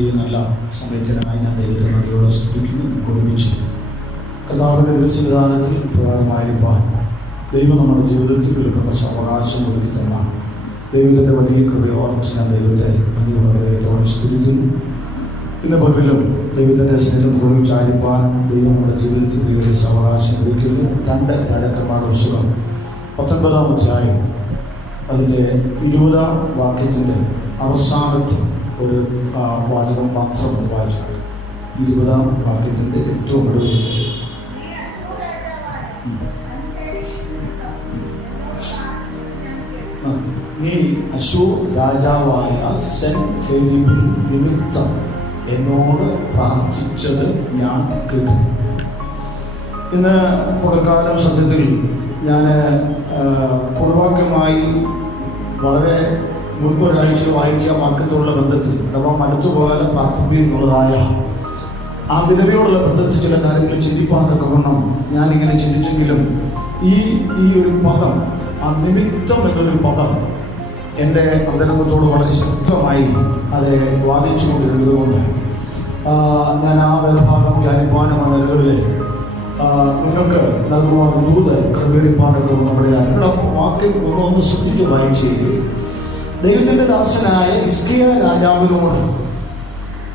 ഈ നല്ല സമയത്തിനായി ഞാൻ ദൈവത്തെ നന്ദിയോടെ സ്തുതിക്കുന്നു. ഒരുമിച്ച് കർത്താവിൻ്റെ ദിവസവിധാനത്തിൽ പ്രകാരമായിരിക്കാൻ ദൈവം നമ്മുടെ ജീവിതത്തിൽ വിൽക്കുന്ന അവകാശം ഒരുക്കി തന്ന ദൈവത്തിൻ്റെ വലിയ കൃപയോർച്ച് ഞാൻ ദൈവത്തെ നന്ദിയോടെ ഹൃദയത്തോടെ സ്തുതിക്കുന്നു. ഇന്ന് പകലും ദൈവത്തിൻ്റെ സ്നേഹം ഒരുമിച്ചായിരിക്കാൻ ദൈവം നമ്മുടെ ജീവിതത്തിൽ വലിയൊരു അവകാശം ഒരുക്കുന്നു. 2 രാജാക്കന്മാരുടെ പുസ്തകം 19-ാം അധ്യായം അതിൻ്റെ 20-ാം വാക്യത്തിൻ്റെ അവസാനത്തെ ഒരു വാചകം മാത്രം വായിച്ചു. 20-ാം വാക്യത്തിൻ്റെ ഏറ്റവും ഒടുവിൽ നീ അശൂർ രാജാവായ സെൻഹേരീബിൻ നിമിത്തം എന്നോട് പ്രാർത്ഥിച്ചത് ഞാൻ കേട്ടു. ഇന്ന് പകൽക്കാലം സത്യത്തിൽ ഞാൻ കുടുംബാക്യമായി വളരെ മുൻപൊരാഴ്ച വായിക്കാൻ വാക്യത്തോടുള്ള ബന്ധത്തിൽ അഥവാ അടുത്തു പോകാതെ പ്രാർത്ഥിപ്പിക്കുന്നുള്ളതായ ആ വിധവയോടുള്ള ബന്ധത്തിൽ ചില കാര്യങ്ങൾ ചിന്തിപ്പാനൊക്കെ വണ്ണം ഞാനിങ്ങനെ ചിന്തിച്ചെങ്കിലും ഈ ഒരു പദം, ആ നിമിത്തം എന്നൊരു പദം എൻ്റെ അന്തരംഗത്തോട് വളരെ ശക്തമായി അത് വാദിച്ചുകൊണ്ടിരുന്നത് കൊണ്ട് ഞാൻ ആ വേദഭാഗം ധ്യാനിപ്പാനും ആ നിലകളിൽ നിങ്ങൾക്ക് നൽകുവാൻ ദൂത് ക്രമീകരിപ്പാനൊക്കെ നമ്മുടെ വാക്യം ഒന്ന് ശ്രദ്ധിച്ച് വായിച്ച് ദൈവത്തിൻ്റെ ദാസനായ ഹിസ്കിയ രാജാവിനോട്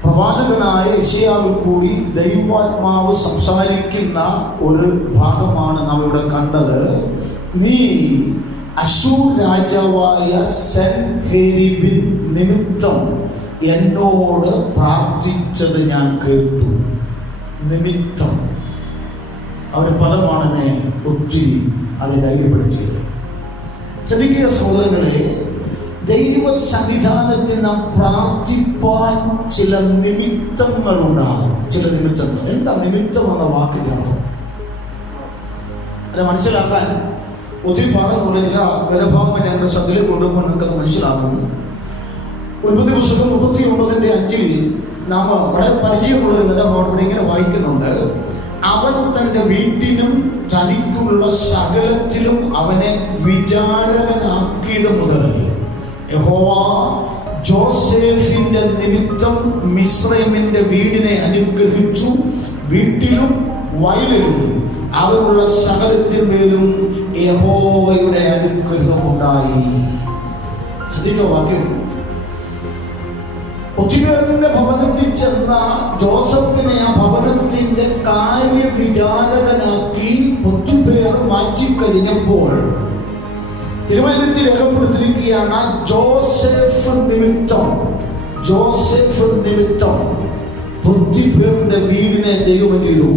പ്രവാചകനായ യെശയ്യാവിൽ കൂടി ദൈവാത്മാവ് സംസാരിക്കുന്ന ഒരു ഭാഗമാണ് നാം ഇവിടെ കണ്ടത്. നീ അശൂർ രാജാവായ സെൻഹേരീബിൻ നിമിത്തം എന്നോട് പ്രാർത്ഥിച്ചത് ഞാൻ കേട്ടു. നിമിത്തം ഒരു പദമാണ് എന്നെ ഒത്തിരി അത് ധൈര്യപ്പെടുത്തിയത്. ശ്രദ്ധിക്കുക സഹോദരങ്ങളെ, ദൈവ സന്നിധാനത്തിൽ നാം പ്രാർത്ഥിപ്പാൻ ചില നിമിത്തങ്ങൾ ഉണ്ടാകും. ചില നിമിത്തങ്ങൾ. എന്താ നിമിത്തം എന്ന വാക്കിൻ്റെ അർത്ഥം? അത് മനസ്സിലാക്കാൻ ഒത്തിരി പാഠങ്ങളുള്ള ചില വേദഭാഗങ്ങൾ ഞങ്ങളുടെ ശ്രദ്ധയിൽ കൊണ്ടുപോകുമ്പോൾ നിങ്ങൾക്കത് മനസ്സിലാക്കും. 9 പുസ്തകം 39-ന്റെ 5 നാം വളരെ പരിചയമുള്ളൊരു വേദഭാഗം ഇവിടെ ഇങ്ങനെ വായിക്കുന്നുണ്ട്. അവൻ തൻ്റെ വീട്ടിലും തനിക്കുള്ള സകലത്തിലും അവനെ വിചാരകനാക്കിയത് മുതൽ യഹോവ ജോസേഫിന്റെ നിമിത്തം മിസ്രയീമിന്റെ വീടിനെ അനുഗ്രഹിച്ചു. വീട്ടിലും വയലിലും അവനുള്ള സകലത്തിന്മേലും യഹോവയുടെ അനുഗ്രഹമുണ്ടായി. ശ്രദ്ധിച്ചോ വാക്യം. ഒത്തിരിപേരുടെ ഭവനത്തിൽ ചെന്ന ജോസഫിനെ ആ ഭവനത്തിന്റെ കാര്യവിചാരകനാക്കി ഒത്തിരിപേർ മാറ്റിക്കഴിഞ്ഞപ്പോൾ തിരുവചനത്തിൽ രേഖപ്പെടുത്തിയിരിക്കുകയാണ് ജോസഫ് നിമിത്തം ഒത്തിരിപേരുടെ വീടിനെ ദൈവം ചെയ്തു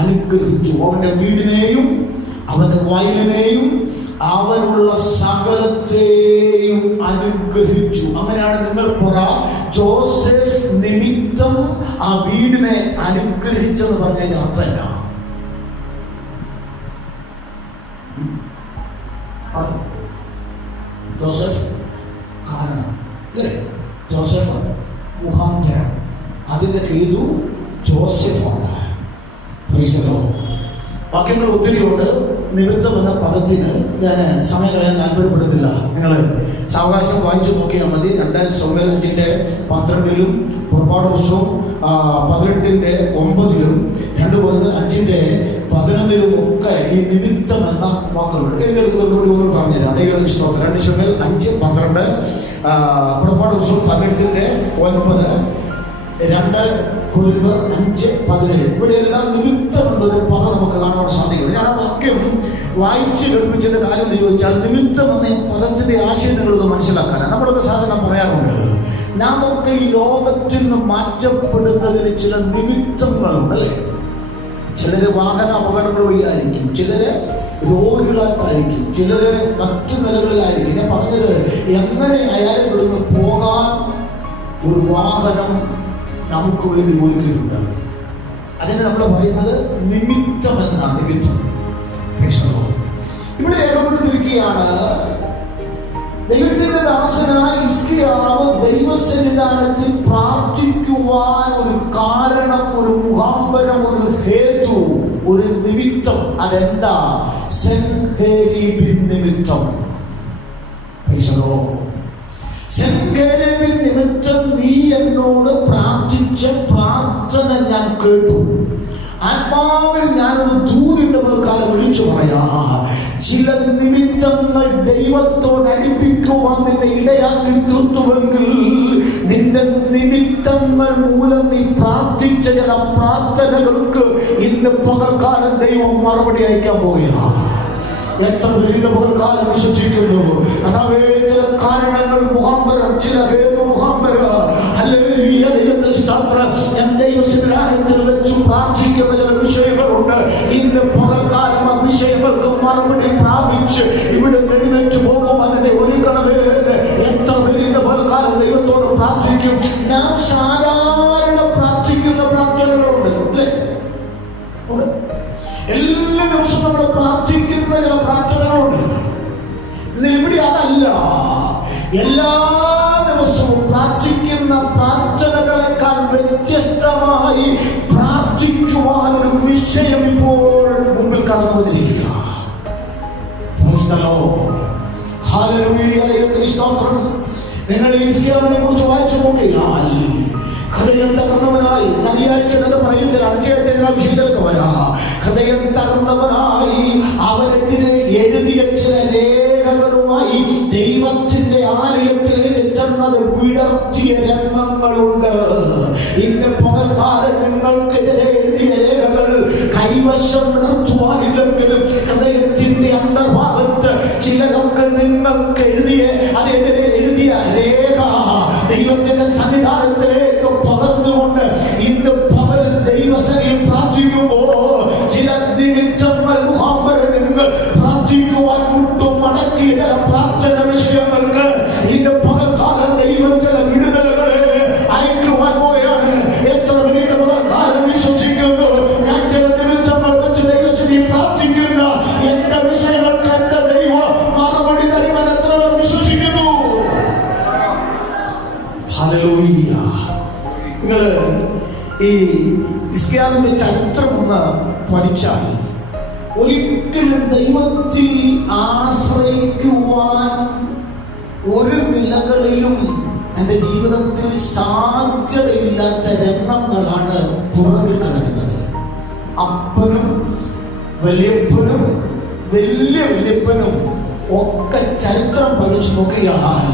അനുഗ്രഹിച്ചു. അവന്റെ വീടിനെയും അവന്റെ വയലിനെയും അവനുള്ള സകലത്തെയും അനുഗ്രഹിച്ചു. അങ്ങനെയാണ് നിങ്ങൾ പറ ജോസഫ് നിമിത്തം ആ വീടിനെ അനുഗ്രഹിച്ചെന്ന് പറഞ്ഞതിന്റെ അർത്ഥം എന്നാ? ജോസഫ് കാരണം അല്ലേ? ജോസഫ് മുഖാന്തരം, അതിന്റെ ഹേതു ജോസഫാണ്. വാക്യങ്ങൾ ഒത്തിരിയുണ്ട്. നിമിത്തം എന്ന പദത്തിന് ഞാൻ സമയം കളയാൻ താല്പര്യപ്പെടുന്നില്ല. നിങ്ങൾ സാവകാശം വായിച്ചു നോക്കിയാൽ മതി. 2 ശമൂവേൽ 5:12 പുറപ്പാട് പുസ്തകം 18:9 2 കൊരിന്ത്യർ 5:11 ഒക്കെ ഈ നിമിത്തം എന്ന വാക്കുകളുണ്ട്. എഴുതിയെടുക്കുന്നവർക്ക് കൂടി ഒന്ന് പറഞ്ഞുതരാം. 2 ശമൂവേൽ 5:12 പുറപ്പാട് പുസ്തകം 18:9 2 കൊരിന്ത്യർ 5:17 ഇവിടെയെല്ലാം നിമിത്തം എന്നൊരു പദം നമുക്ക് കാണാൻ സാധിക്കും. ഞാൻ ആ വാക്യം വായിച്ച് കേൾപ്പിച്ചതിന്റെ കാര്യം എന്ന് ചോദിച്ചാൽ നിമിത്തം എന്ന പദത്തിന്റെ ആശയം നിങ്ങളൊന്ന് മനസ്സിലാക്കാനാണ്. നമ്മളൊക്കെ സാധാരണ പറയാറുണ്ട്, നാം ഒക്കെ ഈ ലോകത്തിൽ നിന്ന് മാറ്റപ്പെടുന്നതിന് ചില നിമിത്തങ്ങളുണ്ട് അല്ലേ? ചിലര് വാഹന അപകടങ്ങൾ വഴിയായിരിക്കും, ചിലര് രോഗികളായിട്ടായിരിക്കും, ചിലര് മറ്റു നിലകളിലായിരിക്കും. ഞാൻ പറഞ്ഞത് എങ്ങനെ അയാളും ഇവിടുന്ന് പോകാൻ ഒരു വാഹനം നമുക്ക് വേണ്ടി ഒരുക്കിയിട്ടുണ്ട്. അതിന് നമ്മൾ പറയുന്നത് നിമിത്തം എന്നാണ്. നിമിത്തം ഇവിടെ രേഖപ്പെടുത്തിയിരിക്കുകയാണ്. ദൈവത്തിന്റെ ദാസനായ ഹിസ്കിയാവ് ദൈവസന്നിധാനത്തിൽ പ്രാർത്ഥിക്കുവാൻ ഒരു കാരണം, ഒരു മുഖാന്തരം, ഒരു ഹേതു, ഒരു നിമിത്തം. അതെന്താ? സെൻഹേരീബിൻ നിമിത്തം. സെൻഹേരീബിൻ നിമിത്തം നീ എന്നോട് പ്രാർത്ഥിച്ച പ്രാർത്ഥന ഞാൻ കേട്ടു. ആത്മാവിൽ ഞാനൊരു ദൂതിന്റെ കാലം വിളിച്ചു പറയാ. ചില നിമിത്തങ്ങൾ ദൈവത്തോട് അടുപ്പിക്കുവാൻ നിന്നെ ഇടയാക്കി തീർത്തുവെങ്കിൽ നിന്റെ നിമിത്തങ്ങൾ മൂലം നീ പ്രാർത്ഥിച്ച ചില പ്രാർത്ഥനകൾക്ക് ഇന്ന് പകൽക്കാലം ദൈവം മറുപടി അയക്കാൻ പോവുക. എത്ര പേരുടെ പകൽക്കാലം വിശ്വസിക്കുന്നു? അതാവേ ചില കാരണങ്ങൾ മുഖാന്തരം, ചില ഹേതു മുഖാന്തരം ഞാൻ ദൈവസിദ്ധാലയത്തിൽ വെച്ച് പ്രാർത്ഥിക്കുന്ന ചില വിഷയങ്ങളുണ്ട്. ഇന്ന് പകൽക്കാലം ആ വിഷയങ്ങൾക്ക് മറുപടി പ്രാപിച്ച് ഇവിടെ എഴുന്നേറ്റ് പോകുമെന്നെ ഒരുക്കണമേ. എത്ര പേരുടെ പകൽക്കാലം ദൈവത്തോട് പ്രാർത്ഥിക്കും? ഞാൻ സാധാരണ പ്രാർത്ഥിക്കുന്ന പ്രാർത്ഥനകളുണ്ട് അല്ലേ? എല്ലാ ദിവസവും നമ്മൾ പ്രാർത്ഥിക്കുന്ന ചില പ്രാർത്ഥനകളുണ്ട്. ഇവിടെ അതല്ല. എല്ലാ ദിവസവും പ്രാർത്ഥിക്കുന്ന പ്രാർത്ഥനകളെക്കാൾ വ്യത്യസ്തമായി പ്രാർത്ഥിക്കുവാനൊരു വിഷയം ഇപ്പോൾ മുമ്പിൽ കടന്നു വന്നിരിക്കുക. നിങ്ങൾ ഹിസ്കിയാവിനെ കുറിച്ച് വായിച്ചു നോക്കിയാൽ ഹൃദയം തകർന്നവനായി നദിയാഴ്ചകളൊക്കെ പറയുകയാണ്. ഹൃദയം തകർന്നവനായി അവനെതിരെ എഴുതിയ ചില രേഖകളുമായി ദൈവത്തിന്റെ ആലയത്തിലേക്ക് ചെന്നത് വിടർത്തിയ രംഗങ്ങളുണ്ട്. ഇന്ന് പകൽക്കാലം നിങ്ങൾക്കെതിരെ എഴുതിയ രേഖകൾ കൈവശം വിടർത്തുവാനില്ലെങ്കിലും ഹൃദയത്തിന്റെ അന്തർഭാഗത്ത് ചിലരൊക്കെ നിങ്ങൾക്ക് അതെതിരെ എഴുതിയ രേഖ ദൈവത്തിന്റെ സന്നിധാനത്തിലേക്ക് പകർന്നുകൊണ്ട് ഇന്ന് പകൽ ദൈവസന്നിധിയിൽ പ്രാർത്ഥിക്കുമ്പോൾ ചില നിമിത്തങ്ങൾ മുഖാന്തരം നിങ്ങൾ പ്രാർത്ഥിക്കുവാൻ മുട്ടുമടക്കിയ ചില പ്രാർത്ഥന വിഷയങ്ങൾക്ക് ഇന്ന് പകൽക്കാലം ദൈവം ചില വിടുതലുകളെ അയക്കുവാൻ പോയാണ്. എത്ര പേരുടെ പകൽക്കാലം വിശ്വസിക്കുന്നു? ഞാൻ ചില നിമിത്തങ്ങൾ വെച്ച് ദൈവസന്നിധിയിൽ പ്രാർത്ഥിക്കുന്ന എന്റെ വിഷയങ്ങൾക്ക് എന്റെ ദൈവം മറുപടി തരുമെന്ന് എത്ര പേർ വിശ്വസിക്കുന്നു? നിങ്ങള് ഈ ഹിസ്കിയാവിന്റെ ചരിത്രം ഒന്ന് പഠിച്ചാൽ ഒരിക്കലും ദൈവത്തിൽ ആശ്രയിക്കുവാൻ ഒരു നിലകളിലും എൻ്റെ ജീവിതത്തിൽ സാധ്യതയില്ലാത്ത രംഗങ്ങളാണ് പുറകിൽ കിടക്കുന്നത്. അപ്പനും വലിയപ്പനും വല്യപ്പനും ഒക്കെ ചരിത്രം പഠിച്ചു നോക്കിയാൽ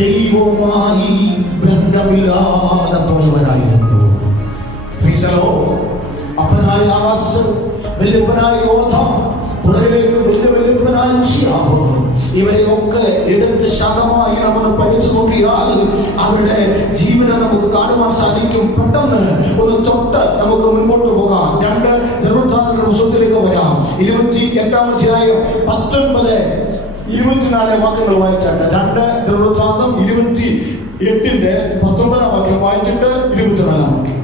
ദൈവവുമായി ബന്ധമില്ലാതെ പോയവരായിരുന്നു. അപ്പനായ ആകാശം, വല്യപ്പനായ യോഥാം, പുറകിലേക്ക് വല്യപ്പനായ ഉസിയാവ്, ഇവരെയൊക്കെ എടുത്ത് ശതമായി നമ്മൾ പഠിച്ചു നോക്കിയാൽ അവരുടെ ജീവിതം നമുക്ക് കാണുവാൻ സാധിക്കും. പെട്ടെന്ന് ഒരു തൊട്ട് നമുക്ക് മുൻപോട്ട് പോകാം. 2 ദിനവൃത്താന്തങ്ങളുടെ പുസ്തകത്തിലേക്ക് വരാം. 28-ാം അധ്യായം 19-24 വാക്യങ്ങൾ വായിച്ചാട്ട്. 2 ദിനവൃത്താന്തം 28-ന്റെ 19-ാം വാക്യം വായിച്ചിട്ട് 24-ാം വാക്യം.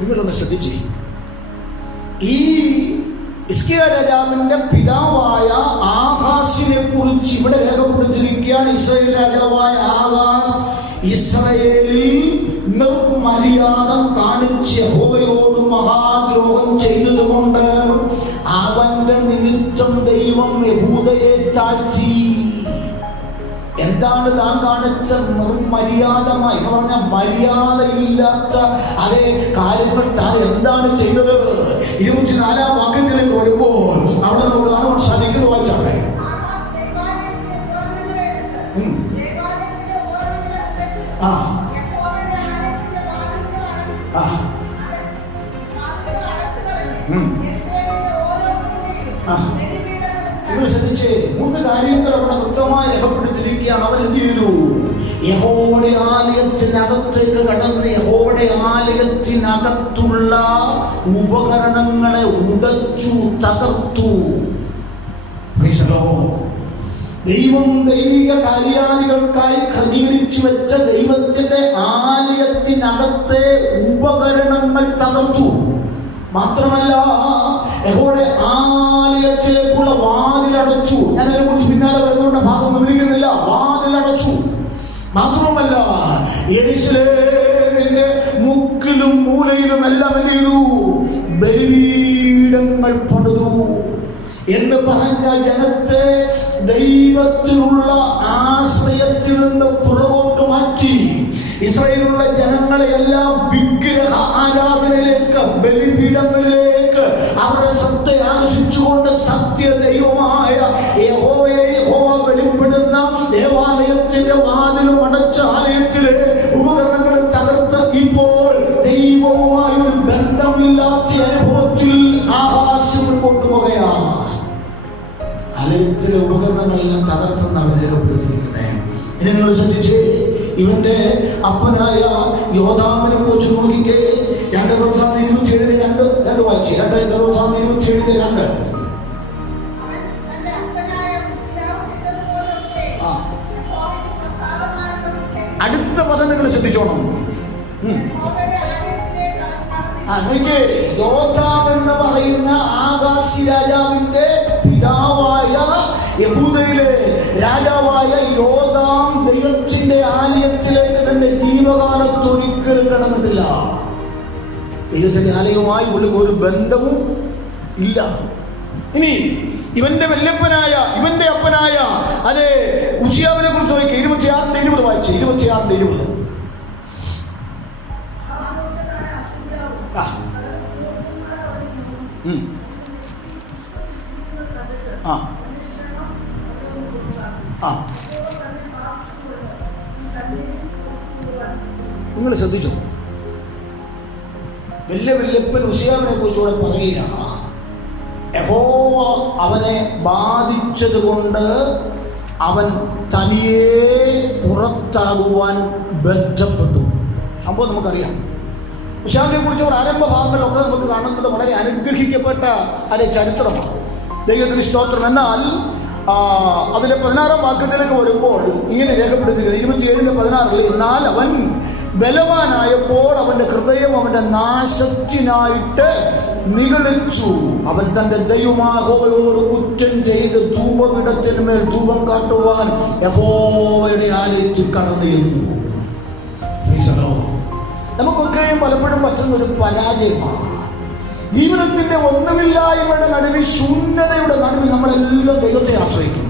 നിങ്ങളൊന്ന് ശ്രദ്ധിച്ചേ. ഈ ഹിസ്കിയാ രാജാവിന്റെ പിതാവായ ആഹാസിനെ കുറിച്ച് ഇവിടെ രേഖപ്പെടുത്തിയിരിക്കുകയാണ്. ഇസ്രായേൽ രാജാവായ ആഹാസ് ഇസ്രായേലിൽ നിർമര്യാദ കാണിച്ച് യഹോവയോട് മഹാദ്രോഹം ചെയ്തതുകൊണ്ട് അവന്റെ നിമിത്തം ദൈവം യഹൂദയെ താഴ്ത്തി. എന്താണ് താൻ കാണിച്ച നിർമര്യാദമായി എന്ന് പറഞ്ഞാൽ മര്യാദയില്ലാത്ത അതേ കാര്യങ്ങൾ താൻ എന്താണ് ചെയ്തത്? 24-ാം വാക്യത്തിലേക്ക് വരുമ്പോൾ അവിടെ നമുക്ക് കാണുവാൻ സാധിക്കുന്നത് വായിച്ചാട്ടെ. ശ്രദ്ധിച്ചേ, 3 കാര്യങ്ങൾ അവിടെ വ്യക്തമായി രേഖപ്പെടുത്തിയിരിക്കുകയാണ്. അവൻ എന്ത് ചെയ്തു? യഹോവയുടെ ആലയത്തിനകത്തേക്ക് കടന്ന് യഹോവയുടെ ആലയത്തിനകത്തുള്ള ഉപകരണങ്ങളെ ഉടച്ചു തകർത്തു. ദൈവം ദൈവിക കാര്യാദികൾക്കായി ക്രമീകരിച്ചു വെച്ച ദൈവത്തിന്റെ ആലയത്തിനകത്തെ ഉപകരണങ്ങൾ തകർത്തു. മാത്രമല്ല യഹോവയുടെ ആലയത്തിലേക്കുള്ള വാതിലടച്ചു. ഞാൻ അതിനെക്കുറിച്ച് പിന്നാലെ വരുന്നതുകൊണ്ട് ഭാഗം വിവരിക്കുന്നില്ല. വാതിലടച്ചു. മാത്രമല്ല യെരൂശലേം എല്ലാം എന്ത് ചെയ്തു? ബലിപീഠങ്ങൾ പണിതു എന്ന് പറഞ്ഞ ജനത്തെ ദൈവത്തിലുള്ള ആശ്രയത്തിൽ നിന്ന് പുറകോട്ട് മാറ്റി ഇസ്രായേലുള്ള ജനങ്ങളെ എല്ലാം വിഗ്രഹ ആരാധനയിലേക്ക്, ബലിപീഠങ്ങളിലേക്ക് അവരുടെ ശ്രദ്ധ ആകർഷിച്ചുകൊണ്ട് സത്യ ദൈവമായ യഹോവയെ വെളിപ്പെടുന്ന ദേവാലയത്തിന്റെ വാതിലും അടച്ച ആലയത്തിലെ ഉപകരണങ്ങൾ തകർത്ത് ഇപ്പോൾ ദൈവവുമായൊരു ബന്ധമില്ലാത്ത അനുഭവത്തിൽ ആകാശം മുൻപോട്ട് പോകുകയാണ്. ആലയത്തിലെ ഉപകരണങ്ങളെല്ലാം തകർത്തെന്നാണ് രേഖപ്പെടുത്തിയിരിക്കുന്നത്. ഇനി നിങ്ങൾ ശ്രദ്ധിച്ച്, ഇവന്റെ അപ്പനായ യോദാമിനെ കുറിച്ച് നോക്കിക്കേ. 2 വായിച്ചേ. 2 അടുത്ത പദം നിങ്ങൾ ശ്രദ്ധിച്ചോണം. യോഥാം എന്ന് പറയുന്ന ആകാശി രാജാവിന്റെ പിതാവായ യഹൂദയിലെ രാജാവായ യോഥാം ദൈവത്തിന്റെ ആലയത്തിലേക്ക് തന്റെ ജീവകാലത്ത് ഒരിക്കലും കടന്നിട്ടില്ല. ദൈവത്തിന്റെ ആലയവുമായി ഒരു ബന്ധവും ഇല്ല. ഇനി ഇവന്റെ വല്യപ്പനായ, ഇവന്റെ അപ്പനായ ഉസിയാവിനെ കുറിച്ച് നോക്കി. 26:20 വായിച്ചു. 26:20. നിങ്ങൾ ശ്രദ്ധിച്ചോ? വല്യപ്പൻ ഉസിയാവിനെ കുറിച്ചുകൂടെ പറയുക, യഹോവ അവനെ ബാധിച്ചത് കൊണ്ട് അവൻ തനിയെ പുറത്താകുവാൻ ബന്ധപ്പെട്ടു. സംഭവം നമുക്കറിയാം. ഉസിയാവിനെ കുറിച്ച് ആരംഭ ഭാഗങ്ങളിലൊക്കെ നമുക്ക് കാണുന്നത് വളരെ അനുഗ്രഹിക്കപ്പെട്ട ചരിത്രമാണ്. ദൈവത്തിന് സ്തോത്രം. എന്നാൽ അതിലെ 16-ാം വാക്യത്തിലേക്ക് വരുമ്പോൾ ഇങ്ങനെ രേഖപ്പെടുത്തിയിരിക്കുന്നത് 27:16, എന്നാൽ അവൻ ബലവാനായപ്പോൾ അവന്റെ ഹൃദയം അവന്റെ നാശത്തിനായിട്ട് നിഗളിച്ചു. അവൻ തന്റെ ദൈവമാഹോവയോട് കുറ്റം ചെയ്ത് ധൂപപീഠത്തിന്മേൽ ധൂപം കാട്ടുവാൻ യഹോവയുടെ ആലയത്തിൽ കടന്നു ചെന്നു. നമുക്കൊക്കെയും പലപ്പോഴും പറ്റുന്ന ഒരു പരാജയമാണ്. ജീവിതത്തിന്റെ ഒന്നുമില്ലായ്മയുടെ നടുവിൽ, ശൂന്യതയുടെ നടുവിൽ നമ്മളെല്ലാം ദൈവത്തെ ആശ്രയിക്കുന്നു.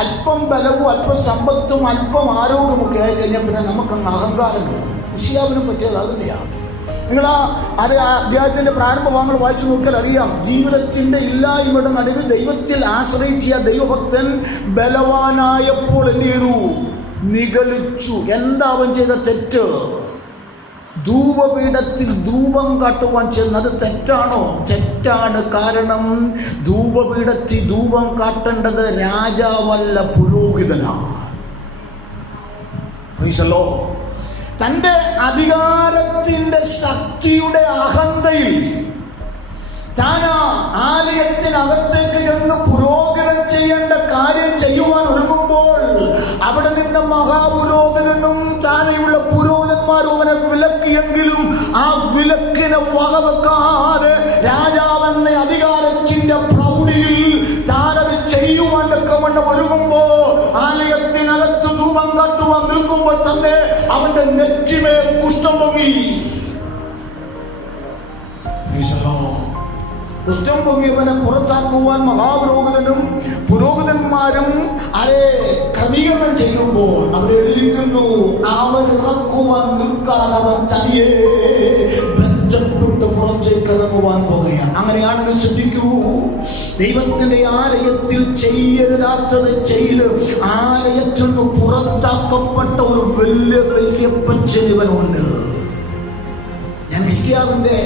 അല്പം ബലവും അല്പം സമ്പത്തും അല്പം ആരോഗ്യമൊക്കെ ആയി കഴിഞ്ഞാൽ പിന്നെ നമുക്കങ്ങ് അഹങ്കാരം കയറും. ഉസിയാവിനെ പറ്റിയത് അതിൻ്റെയാണ്. നിങ്ങൾ ആ അധ്യായത്തിന്റെ പ്രാരംഭ ഭാഗങ്ങൾ വായിച്ചു നോക്കിയാൽ അറിയാം. ജീവിതത്തിന്റെ ഇല്ലായ്മയുടെ നടുവിൽ ദൈവത്തിൽ ആശ്രയിച്ച ദൈവഭക്തൻ ബലവാനായപ്പോൾ എന്ത് ചെയ്തു? നിഗളിച്ചു. എന്താ അവൻ ചെയ്ത തെറ്റ്? ധൂപപീഠത്തിൽ ധൂപം കാട്ടുവാൻ ചെന്നത് തെറ്റാണോ? തെറ്റാണ്. കാരണം ധൂപപീഠത്തിൽ ധൂപം കാട്ടേണ്ടത് രാജാവല്ല, പുരോഹിതനാണ്. തൻ്റെ അധികാരത്തിൻ്റെ ശക്തിയുടെ അഹന്തയിൽ താൻ ആലയത്തിനകത്തേക്ക് ചെന്ന് പുരോഹിതൻ ചെയ്യേണ്ട കാര്യം ചെയ്യുവാൻ ഒരുങ്ങുമ്പോൾ അവിടെ നിന്ന് മഹാപുരോഹിതനും താനെയുള്ള പുരോഹിതന്മാരും അവനെ വിലക്കിയെങ്കിലും ആ വിലക്കിനെ വകവെക്കാതെ രാജാവെന്ന അധികാരത്തിന്റെ പ്രൗഢിയിൽ താനത് ചെയ്യുവാൻ തക്കവണ്ണം ഒരുങ്ങുമ്പോ ആലയത്തിനകത്ത് ധൂപം കാട്ടുവാൻ നിൽക്കുമ്പോൾ തന്നെ അവന്റെ നെറ്റിമേ കുഷ്ഠം പൊങ്ങി. കുഷ്ഠം പൊങ്ങിയവനെ പുറത്താക്കുവാൻ മഹാപുരോഹിതനും പുരോഹിതന്മാരും ക്രമീകരണം ചെയ്യുമ്പോൾ അവിടെ എഴുതിയിരിക്കുന്നു, അവൻ ഇറക്കുവാൻ നിൽക്കാൻ അവൻ തനിയെ ബന്ധപ്പെട്ട് പുറത്തേക്ക് ഇറങ്ങുവാൻ പോകുകയാണ്. അങ്ങനെയാണെങ്കിൽ ശ്രദ്ധിക്കൂ, ദൈവത്തിന്റെ ആലയത്തിൽ ചെയ്യരുതാത്തത് ചെയ്ത് ആലയത്തിൽ നിന്ന് പുറത്താക്കപ്പെട്ട ഒരു വല്യപ്പച്ചൻ ഇവനുണ്ട്. ഞാൻ ഹിസ്കിയാവിന്റെ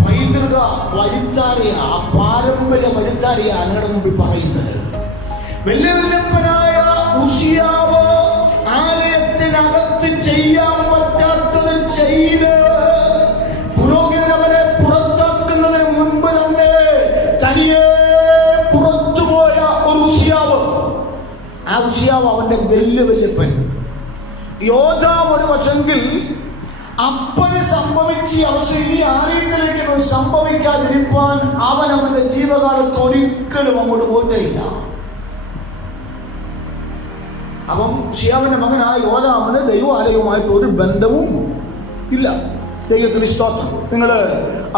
പൈതൃക വഴിത്താരിയ, പാരമ്പര്യ വഴിത്താരിയ അങ്ങയുടെ മുമ്പിൽ പറയുന്നത്. വല്യപ്പനായ ഉസിയാവ് ആലയത്തിനകത്ത് ചെയ്യാൻ പറ്റാത്തത് ചെയ്ത് പുരോഹിതനെ പുറത്താക്കുന്നതിന് മുൻപ് തന്നെ തനിയെ പുറത്തുപോയ ഒരു ഉസിയാവ്. ആ ഉസിയാവ് അവന്റെ വല്യപ്പൻ. യോധാം ഒരു വശമെങ്കിൽ അപ്പന് സംഭവിച്ച അവസ്ഥ ഇനി ആരെങ്കിലും സംഭവിക്കാതിരിക്കാൻ അവൻ അവന്റെ ജീവകാലത്ത് ഒരിക്കലും അങ്ങോട്ട് പോയിട്ടേയില്ല. അപ്പം ഉസിയാവിന്റെ മകനായ യോരാമിന് ദൈവാലയവുമായിട്ട് ഒരു ബന്ധവും ഇല്ല. ദൈവത്തിന് സ്തോത്രം. നിങ്ങൾ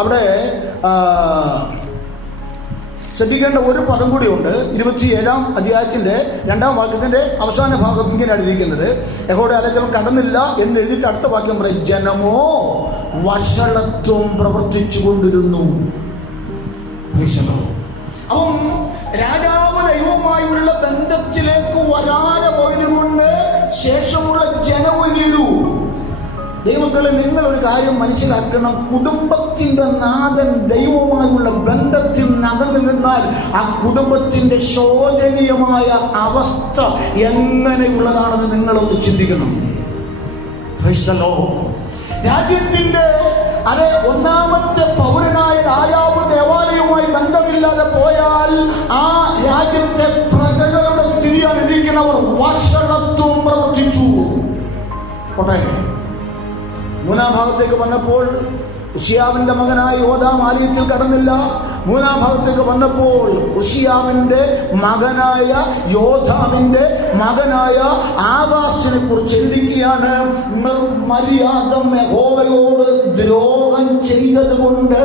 അവിടെ ശ്രദ്ധിക്കേണ്ട ഒരു പദം കൂടിയുണ്ട്. 27-ാം അധ്യായത്തിൻ്റെ 2-ാം വാക്യത്തിൻ്റെ അവസാന ഭാഗം ഇങ്ങനെയാണ് ഇരിക്കുന്നത്: യഹോവയുടെ ആലയത്തിൽ കടന്നില്ല എന്ന് എഴുതിയിട്ട് അടുത്ത വാക്യം പറയും, ജനമോ വഷളത്വം പ്രവർത്തിച്ചു കൊണ്ടിരുന്നു. അപ്പം രാജാവ് ദൈവവുമായുള്ള ബന്ധത്തിലേക്ക് വരാതെ പോയതുകൊണ്ട് ശേഷമുള്ള ജനവും ദൈവങ്ങളെ, നിങ്ങളൊരു കാര്യം മനസ്സിലാക്കണം. കുടുംബത്തിൻ്റെ നാഥൻ ദൈവവുമായുള്ള ബന്ധത്തിൽ അകന്നു നിന്നാൽ ആ കുടുംബത്തിൻ്റെ ശോചനീയമായ അവസ്ഥ എങ്ങനെയുള്ളതാണെന്ന് നിങ്ങളൊന്ന് ചിന്തിക്കണം. രാജ്യത്തിൻ്റെ ഒന്നാമത്തെ പൗരനായ രാജാവ് ദേവാലയവുമായി ബന്ധമില്ലാതെ പോയാൽ ആ രാജ്യത്തെ പ്രജകളുടെ സ്ഥിതിയാണ് ഇരിക്കുന്നവർ വഷളത്വം പ്രവർത്തിച്ചു. മൂന്നാം ഭാഗത്തേക്ക് വന്നപ്പോൾ ഉസിയാവിൻ്റെ മകനായ യോഥാം ആലയത്തിൽ കടന്നില്ല. മൂന്നാം ഭാഗത്തേക്ക് വന്നപ്പോൾ ഉസിയാവിൻ്റെ മകനായ യോഥാമിൻ്റെ മകനായ ആകാശിനെ കുറിച്ച് എഴുതിക്കുകയാണ്: നിർമര്യാദ യഹോവയോട് ദ്രോഹം ചെയ്തതുകൊണ്ട്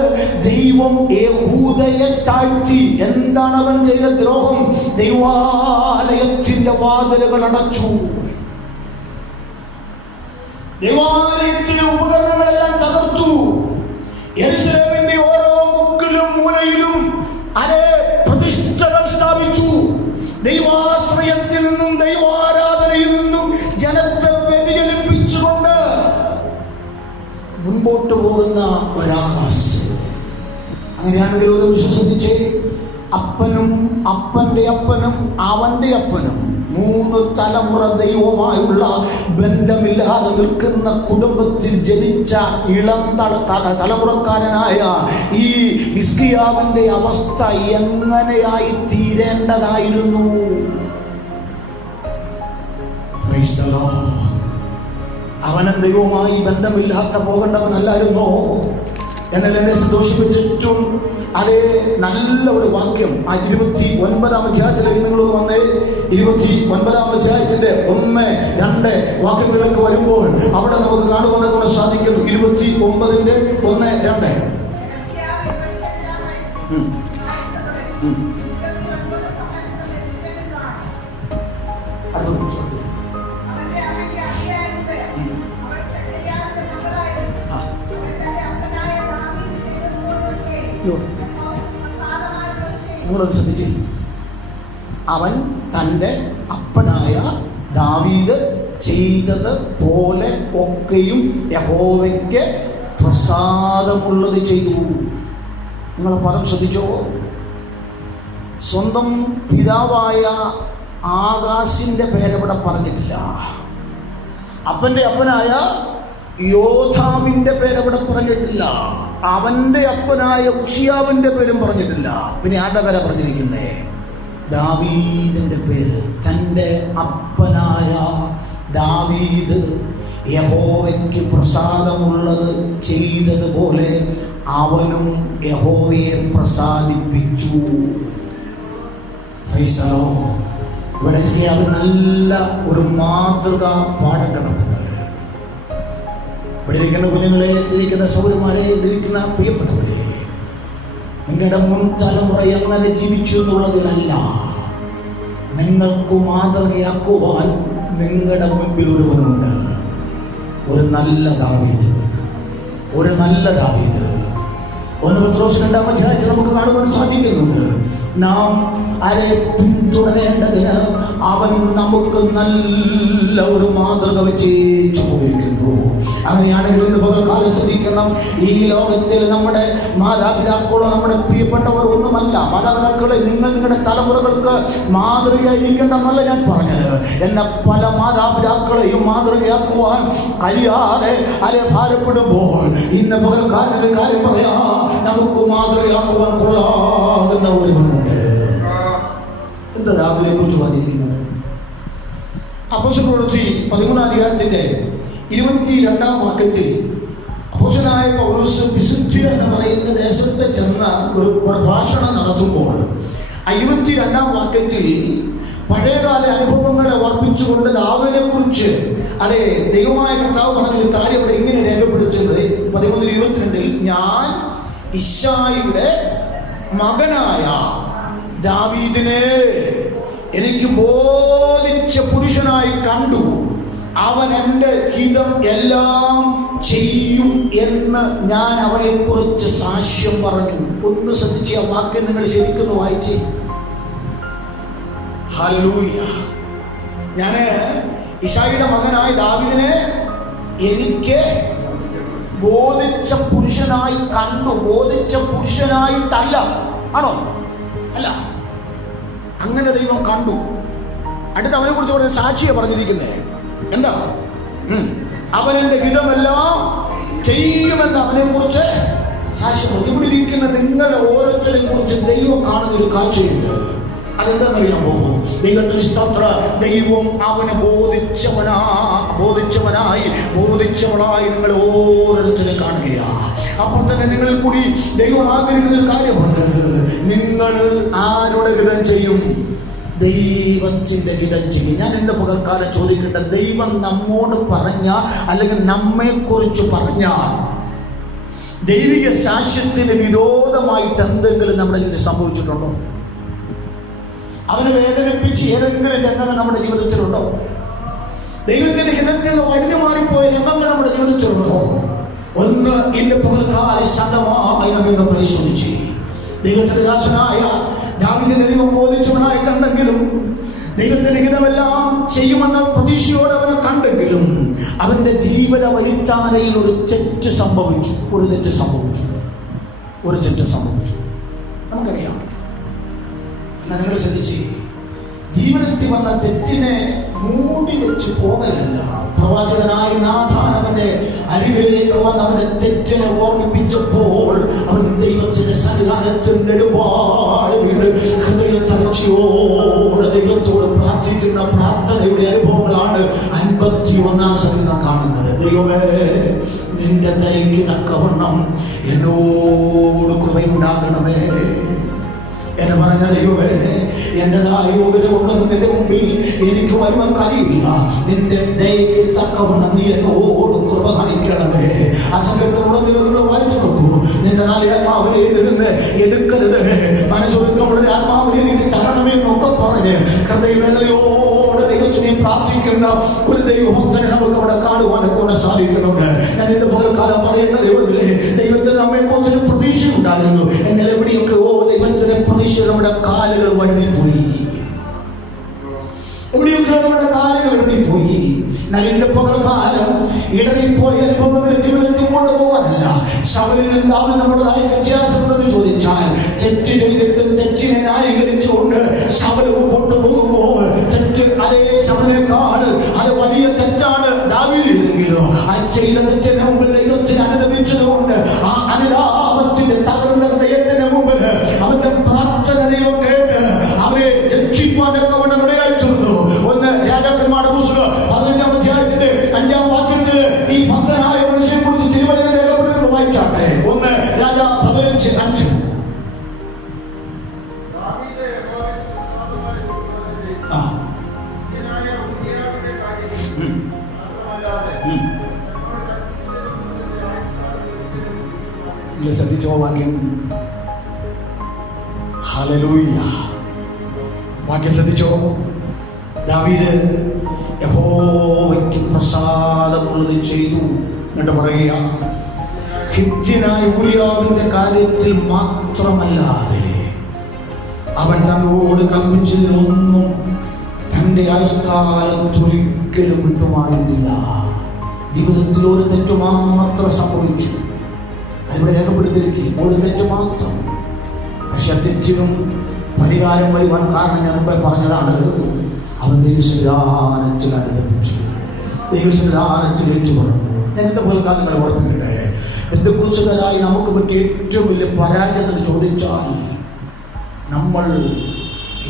ദൈവം യഹൂദയെ താഴ്ത്തി. എന്താണ് അവൻ ചെയ്ത ദ്രോഹം? ദൈവാലയത്തിൻ്റെ വാതിലുകൾ അടച്ചു. ദൈവാലയത്തിലെ ഉപകരണങ്ങളെല്ലാം തകർത്തു. യെരൂശലേമിന്റെ ഓരോ മുക്കിലും മൂലയിലും പ്രതിഷ്ഠകൾ സ്ഥാപിച്ചു. ദൈവാശ്രയത്തിൽ നിന്നും ദൈവാരാധനയിൽ നിന്നും ജനത്തെ വ്യതിചലിപ്പിച്ചുകൊണ്ട് മുൻപോട്ട് പോകുന്ന ഒരാകാശം. അങ്ങനെയാണെങ്കിൽ ഒരു ശ്രദ്ധിച്ചേ, അപ്പനും അപ്പൻ്റെ അപ്പനും അവൻ്റെ അപ്പനും 3 തലമുറ ദൈവവുമായുള്ള ബന്ധമില്ലാതെ നിൽക്കുന്ന കുടുംബത്തിൽ ജനിച്ച ഇളം തലമുറക്കാരനായ ഈ ഹിസ്കിയാവിൻ്റെ അവസ്ഥ എങ്ങനെയായി തീരേണ്ടതായിരുന്നു? അവനും ദൈവവുമായി ബന്ധമില്ലാത്ത പോകേണ്ടവനല്ലായിരുന്നോ? എന്നാൽ എന്നെ സന്തോഷിപ്പിച്ചിട്ടും നല്ല ഒരു വാക്യം ആ 29-ാം അധ്യായത്തിലേക്ക് നിങ്ങൾ വന്നേ. 29-ാം അധ്യായത്തിന്റെ 1-2 വാക്യങ്ങളിലേക്ക് വരുമ്പോൾ അവിടെ നമുക്ക് കാണുവാൻ സാധിക്കുന്നു. 29-ന്റെ 1-2. നിങ്ങളത് ശ്രദ്ധിച്ച്, അവൻ തൻ്റെ അപ്പനായ ദാവീദ് ചെയ്തത് പോലെ ഒക്കെയും യഹോവയ്ക്ക് പ്രസാദമുള്ളത് ചെയ്തു. നിങ്ങൾ പദം ശ്രദ്ധിച്ചോ? സ്വന്തം പിതാവായ ആകാശിൻ്റെ പേരവിടെ പറഞ്ഞിട്ടില്ല. അപ്പൻ്റെ അപ്പനായ യോഥാമിൻ്റെ പേരവിടെ പറഞ്ഞിട്ടില്ല. അവൻ്റെ അപ്പനായ ഉസിയാവിൻ്റെ പേരും പറഞ്ഞിട്ടില്ല. പിന്നെ ആരുടെ പേരാ പറഞ്ഞിരിക്കുന്നേ? ദാവീദിൻ്റെ പേര്. തൻ്റെ അപ്പനായ ദാവീദ് യഹോവയ്ക്ക് പ്രസാദമുള്ളത് ചെയ്തതുപോലെ അവനും യഹോവയെ പ്രസാദിപ്പിച്ചു. ഇവിടെ നല്ല ഒരു മാതൃകാ പാഠം കിടക്കുന്നത്. ഇവിടെ ഇരിക്കുന്ന കുഞ്ഞുങ്ങളെ, ഇരിക്കുന്ന സൗരന്മാരെ, ഇരിക്കുന്ന പ്രിയപ്പെട്ടവരെ, നിങ്ങളുടെ മുൻ തലമുറ എങ്ങനെ ജീവിച്ചു എന്നുള്ളതിനല്ല, നിങ്ങൾക്ക് മാതൃകയാക്കുവാൻ നിങ്ങളുടെ മുൻപിൽ ഒരുവനുണ്ട്. ഒരു നല്ല ദാവീദ്. 1 പത്രോസ് 2-ാം അധ്യായത്തിൽ നമുക്ക് കാണുവാൻ സാധിക്കുന്നുണ്ട്. നാം ആരെ പിന്തുടരേണ്ടതിന് അവൻ നമുക്ക് നല്ല ഒരു മാതൃക വെച്ചേച്ചു പോയിരിക്കുന്നു. അങ്ങനെയാണെങ്കിൽ ഇന്ന് പകൽക്കാലം ശ്രദ്ധിക്കണം. ഈ ലോകത്തിൽ നമ്മുടെ മാതാപിതാക്കളോ നമ്മുടെ പ്രിയപ്പെട്ടവർ ഒന്നുമല്ല. മാതാപിതാക്കളെ നിങ്ങൾ നിങ്ങളുടെ തലമുറകൾക്ക് മാതൃകയായിരിക്കേണ്ടെന്നല്ല ഞാൻ പറഞ്ഞത്. എന്നാൽ പല മാതാപിതാക്കളെയും മാതൃകയാക്കുവാൻ കഴിയാതെ ഭാരപ്പെടുമ്പോൾ ഇന്ന് പകൽക്കാലം ഒരു കാര്യം പറയാ, നമുക്ക് മാതൃകയാക്കുവാൻ കൊള്ളാകുന്ന ഒരുവനുണ്ട്. എന്താ ദാവീദിനെ കുറിച്ച് പറഞ്ഞിരിക്കുന്നത്? അപ്പോസ്തലപ്രവൃത്തി 13-ാം അധ്യായത്തിന്റെ 22-ാം വാക്യത്തിൽ അപ്പോസ്തലനായ പൗലോസ് പിസിദ്ധ്യ എന്ന് പറയുന്ന ദേശത്ത് ചെന്ന ഒരു പ്രഭാഷണം നടത്തുമ്പോൾ 22-ാം വാക്യത്തിൽ പഴയകാല അനുഭവങ്ങളെ വർപ്പിച്ചുകൊണ്ട് ദാവീദിനെ കുറിച്ച് ദൈവമായ കർത്താവ് പറഞ്ഞൊരു കാര്യം ഇവിടെ ഇങ്ങനെ രേഖപ്പെടുത്തുന്നത്. 13 ഇശ്ശായിയുടെ മകനായ ദാവീദിനെ എനിക്ക് ബോധിച്ച പുരുഷനായി കണ്ടു. അവൻ എൻ്റെ ഹിതം എല്ലാം ചെയ്യും എന്ന് ഞാൻ അവനെക്കുറിച്ച് സാക്ഷ്യം പറഞ്ഞു. ഒന്ന് ശ്രദ്ധിച്ച് ആ വാക്യം നിങ്ങൾ ശരിക്കും വായിച്ചേ. ഹല്ലേലൂയ. ഞാൻ ഇശ്ശായിയുടെ മകനായ ദാവീദിനെ എനിക്ക് ബോധിച്ച പുരുഷനായി കണ്ടു. ബോധിച്ച പുരുഷനായിട്ടല്ല, ആണോ? അല്ല, അങ്ങനെ ദൈവം കണ്ടു. അടുത്ത് അവനെ കുറിച്ച് പറഞ്ഞ സാക്ഷിയെ പറഞ്ഞിരിക്കുന്നത് എന്താ? അവൻ എൻ്റെ ഹിതമെല്ലാം ചെയ്യുമെന്ന് അവനെ കുറിച്ച് സാക്ഷ്യം. ഇവിടെ ഇരിക്കുന്ന നിങ്ങൾ ഓരോരുത്തരെയും കുറിച്ച് ദൈവം കാണുന്നൊരു കാഴ്ചയുണ്ട്. അതെന്താണെന്നറിയാമോ? ദൈവത്തിന് സ്തോത്രം. ദൈവം അവന് ബോധിച്ചവളായി നിങ്ങൾ ഓരോരുത്തരെ കാണുകയാ. അപ്പോൾ തന്നെ നിങ്ങളിൽ കൂടി ദൈവം ആഗ്രഹിക്കുന്ന ഒരു കാര്യമുണ്ട്. നിങ്ങൾ ആരുടെ ഹിതം ചെയ്യും? ദൈവത്തിന്റെ ഹിതം ചെയ്യും. ഞാൻ ഇന്ന് പകൽക്കാലം ചോദിക്കട്ടെ, ദൈവം നമ്മോട് പറഞ്ഞ അല്ലെങ്കിൽ നമ്മെക്കുറിച്ച് പറഞ്ഞ ദൈവിക സാക്ഷ്യത്തിന് വിരോധമായിട്ട് എന്തെങ്കിലും നമ്മുടെ ജീവിതത്തിൽ സംഭവിച്ചിട്ടുണ്ടോ? അവനെ വേദനിപ്പിച്ച് ഏതെങ്കിലും രംഗങ്ങൾ നമ്മുടെ ജീവിതത്തിലുണ്ടോ? ദൈവത്തിന്റെ ഹിതത്തിൽ നിന്ന് വഴിഞ്ഞു മാറിപ്പോയ രംഗങ്ങൾ നമ്മുടെ ജീവിതത്തിലുണ്ടോ? ഒന്ന് ഇന്ന് പകൽക്കാലം ശാന്തമായി നമ്മെ പരിശോധിച്ച് ദൈവത്തിന്റെ ദാസനായ ദാവീദിനെ ദൈവം ബോധിച്ചവനായി കണ്ടെങ്കിലും, ദൈവത്തിന്റെ ഹിതമെല്ലാം ചെയ്യുമെന്ന പ്രതീക്ഷയോടെ അവനെ കണ്ടെങ്കിലും, അവന്റെ ജീവിത വഴിത്താരയിൽ ഒരു തെറ്റ് സംഭവിച്ചു. നമുക്കറിയാം. എന്നാൽ നിങ്ങൾ ശ്രദ്ധിച്ച്, ജീവിതത്തിൽ വന്ന തെറ്റിനെ മൂടി വെച്ച് പോകലല്ല. പ്രവാചകനായ നാഥാൻ അവന്റെ അരികിലേക്ക് വന്ന് അവന്റെ തെറ്റിനെ ഓർമ്മിപ്പിച്ചപ്പോൾ അവൻ ദൈവത്തിന്റെ സന്നിധാനത്തിൽ നെടുപാട് വീട് ഹൃദയ തകർച്ചയോടെ ദൈവത്തോട് പ്രാർത്ഥിക്കുന്ന പ്രാർത്ഥനയുടെ അനുഭവങ്ങളാണ് 51-ാം സംഗീതം കാണുന്നത്. ദൈവമേ, നിന്റെ ദയയ്ക്ക് തക്കവണ്ണം എന്നോട് കൃപയുണ്ടാകണമേ എന്ന് പറഞ്ഞ ദൈവമേ, എന്റേതായ യോഗ്യത കൊണ്ടത് നിന്റെ മുമ്പിൽ എനിക്ക് വരുവാൻ കഴിയില്ല. നിന്റെ ദയയ്ക്ക് തക്കവണ്ണം നീ എന്നോട് കൃപ കാണിക്കണമേ. ആ സംഘത്തിലൂടെ നിങ്ങൾ വായിച്ചു നോക്കൂ. നിന്റെ നാളെ ആത്മാവിനെ നിന്ന് എടുക്കരുത്, മനസ്സൊടുക്കമുള്ള ആത്മാവിനെ എനിക്ക് തരണമേ എന്നൊക്കെ പറഞ്ഞ് ഹൃദയവേദനയോടെ ദൈവത്തിനെ പ്രാർത്ഥിക്കുന്ന ഒരു ദൈവഭക്തനെ നമുക്ക് അവിടെ കാണുവാനൊക്കെ സാധിക്കുന്നുണ്ട്. ഞാൻ ഇന്ന് പകൽക്കാലം പറയുന്ന ദൈവത്തിന് നമ്മെക്കുറിച്ചൊരു പ്രതീക്ഷ ഉണ്ടായിരുന്നു. എന്നാൽ എവിടെയൊക്കെ ദൈവത്തിന്റെ പ്രതീക്ഷ നമ്മുടെ കാലുകൾ വഴുതിപ്പോയി. എവിടെയൊക്കെ നമ്മുടെ കാലുകൾ വഴുതിപ്പോയി. ഇന്ന് പകൽക്കാലം ഇടറിപ്പോയ അനുഭവങ്ങൾ ജീവിതത്തിൽ കൊണ്ടുപോകാനല്ല. ശൗലിനും ദാവീദിനും നമ്മുടേതായ വ്യത്യാസമെന്ന് ചോദിച്ചാൽ, തെറ്റ് ചെയ്തിട്ടും തെറ്റിനെ ന്യായീകരിച്ചുകൊണ്ട് ശൗൽ മുമ്പോട്ട് പോകുമ്പോൾ തെറ്റ് അതേ ശൗലിനേക്കാൾ അത് വലിയ തെറ്റാണ് ദാവീദിനെങ്കിലോ ആ ചെയ്ത തെറ്റിന് മുമ്പിൽ ദൈവത്തിന് അനുദപിച്ചതുകൊണ്ട് ആ അനുതാപത്തിന്റെ തകർന്ന ഹൃദയത്തിന് മുമ്പിൽ അവന്റെ പ്രാർത്ഥന ദൈവം കേട്ട് അവരെ രക്ഷിപ്പാനൊക്കെ അവൻ ഇടയായി തീർന്നു. ഒന്ന് രാജാക്കന്മാരുടെ പുസ്തകം 15-ാം അധ്യായത്തിന്റെ 5-ാം വാക്യത്തിൽ ഈ ഭക്തനായ മനുഷ്യനെ കുറിച്ച് തിരുവചന രേഖപ്പെടുത്തുന്നത് വായിച്ചാട്ടെ. ഒന്ന് രാജാ 15:5. ശ്രദ്ധിച്ചോ വാക്യം. ഹല്ലേലൂയ. വാക്യം ശ്രദ്ധിച്ചോ. ദാവീദ് യഹോവയ്ക്ക് പ്രസാദമുള്ളത് ചെയ്തു എന്നിട്ട് പറയുക, ഹിത്യനായ ഊരിയാവിന്റെ കാര്യത്തിൽ മാത്രമല്ലാതെ അവൻ തന്നോട് കൽപ്പിച്ചതിനൊന്നും തൻ്റെ ആയുഷ്കാലത്തൊരിക്കലും വിട്ടുമാറിയിട്ടില്ല. ജീവിതത്തിൽ ഒരു തെറ്റ് മാത്രം സംഭവിച്ചു. അതിവിടെ രേഖപ്പെടുത്തിയിരിക്കും, ഒരു തെറ്റ് മാത്രം. പക്ഷെ തെറ്റിനും പരിഹാരം വരുവാൻ കാരണം ഞാൻ മുമ്പേ പറഞ്ഞതാണ്. അവൻ ദൈവസന്നിധാനത്തിൽ അനുദപിച്ചു, ദൈവസന്നിധാനത്തിൽ ഏറ്റുപറഞ്ഞു. എന്റെ പോൽക്കാൻ നിങ്ങളെ ഓർപ്പിക്കട്ടെ, ബന്ധുക്കൂസുകാരായി നമുക്ക് പറ്റിയ ഏറ്റവും വലിയ പരാജയം ചോദിച്ചാൽ നമ്മൾ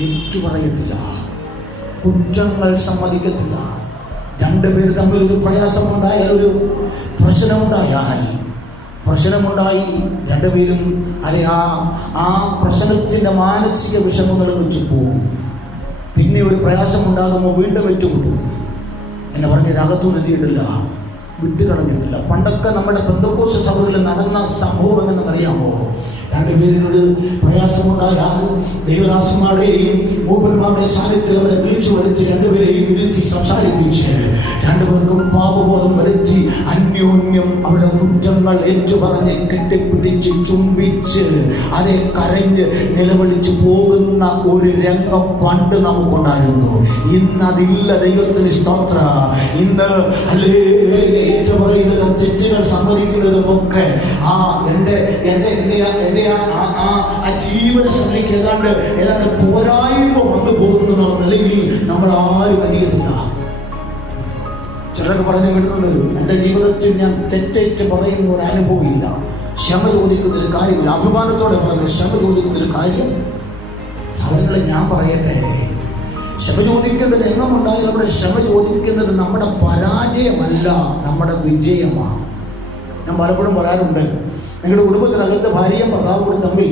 ഏറ്റുപറയത്തില്ല, കുറ്റങ്ങൾ സമ്മതിക്കത്തില്ല. രണ്ടുപേർ തമ്മിൽ ഒരു പ്രയാസമുണ്ടായാൽ, ഒരു പ്രശ്നമുണ്ടായി രണ്ടുപേരും ആ പ്രശ്നത്തിൻ്റെ മാനസിക വിഷമങ്ങൾ വെച്ച് പോകും. പിന്നെ ഒരു പ്രയാസമുണ്ടാകുമ്പോൾ വീണ്ടും വെച്ചുകൊണ്ടു എന്നെ പറഞ്ഞ് രാഗത്തു എത്തിയിട്ടില്ല. വിട്ടുകളഞ്ഞിട്ടില്ല. പണ്ടൊക്കെ നമ്മുടെ പെന്തക്കോസ്ത് സഭകളിൽ നടന്ന സംഭവം എങ്ങനെന്നറിയാമോ? രണ്ടുപേരിനോട് പ്രയാസമുണ്ടായാൽ ദൈവദാസന്മാരുടെയും മൂപ്പന്മാരുടെ സാന്നിധ്യത്തിൽ അവരെ വിളിച്ചു വരുത്തി രണ്ടുപേരെയും ഇരുത്തി സംസാരിപ്പിച്ച് രണ്ടുപേർക്കും പാപബോധം വരുത്തി അന്യോന്യം അവരുടെ കുറ്റങ്ങൾ ഏറ്റുപറഞ്ഞ് കെട്ടിപ്പിടിച്ച് ചുംബിച്ച് അതേ കരഞ്ഞ് നിലവിളിച്ച് പോകുന്ന ഒരു രംഗം പണ്ട് നമുക്കുണ്ടായിരുന്നു. ഇന്നതില്ല. ദൈവത്തിന് സ്തോത്ര. ഇന്ന് ഏറ്റുപറയുന്നതും തെറ്റുകൾ സമ്മതിക്കുന്നതും ഒക്കെ എൻ്റെ ആ ജീവന ശൈലിക്ക് ഏതാണ്ട് പോരായ്മ വന്നു പോകുന്ന നിലയിൽ നമ്മൾ ആരും അറിയുന്നില്ല. ചിലരൊക്കെ പറഞ്ഞു കേട്ടിട്ടുണ്ട്, എൻ്റെ ജീവിതത്തിൽ ഞാൻ തെറ്റേറ്റ് പറയുന്ന ഒരു അനുഭവം ഇല്ല. ക്ഷമ ചോദിക്കുന്നൊരു കാര്യമില്ല. അഭിമാനത്തോടെ പറഞ്ഞ ക്ഷമ ചോദിക്കുന്നൊരു കാര്യം സഹോദരങ്ങളെ ഞാൻ പറയട്ടെ, ക്ഷമ ചോദിക്കുന്ന രംഗമുണ്ടായാൽ നമ്മുടെ ക്ഷമ ചോദിക്കുന്നത് നമ്മുടെ പരാജയമല്ല, നമ്മുടെ വിജയമാണ്. ഞാൻ പലപ്പോഴും പറയാറുണ്ട്, നിങ്ങളുടെ കുടുംബത്തിനകത്ത് ഭാര്യയും ഭർത്താവും കൂടി തമ്മിൽ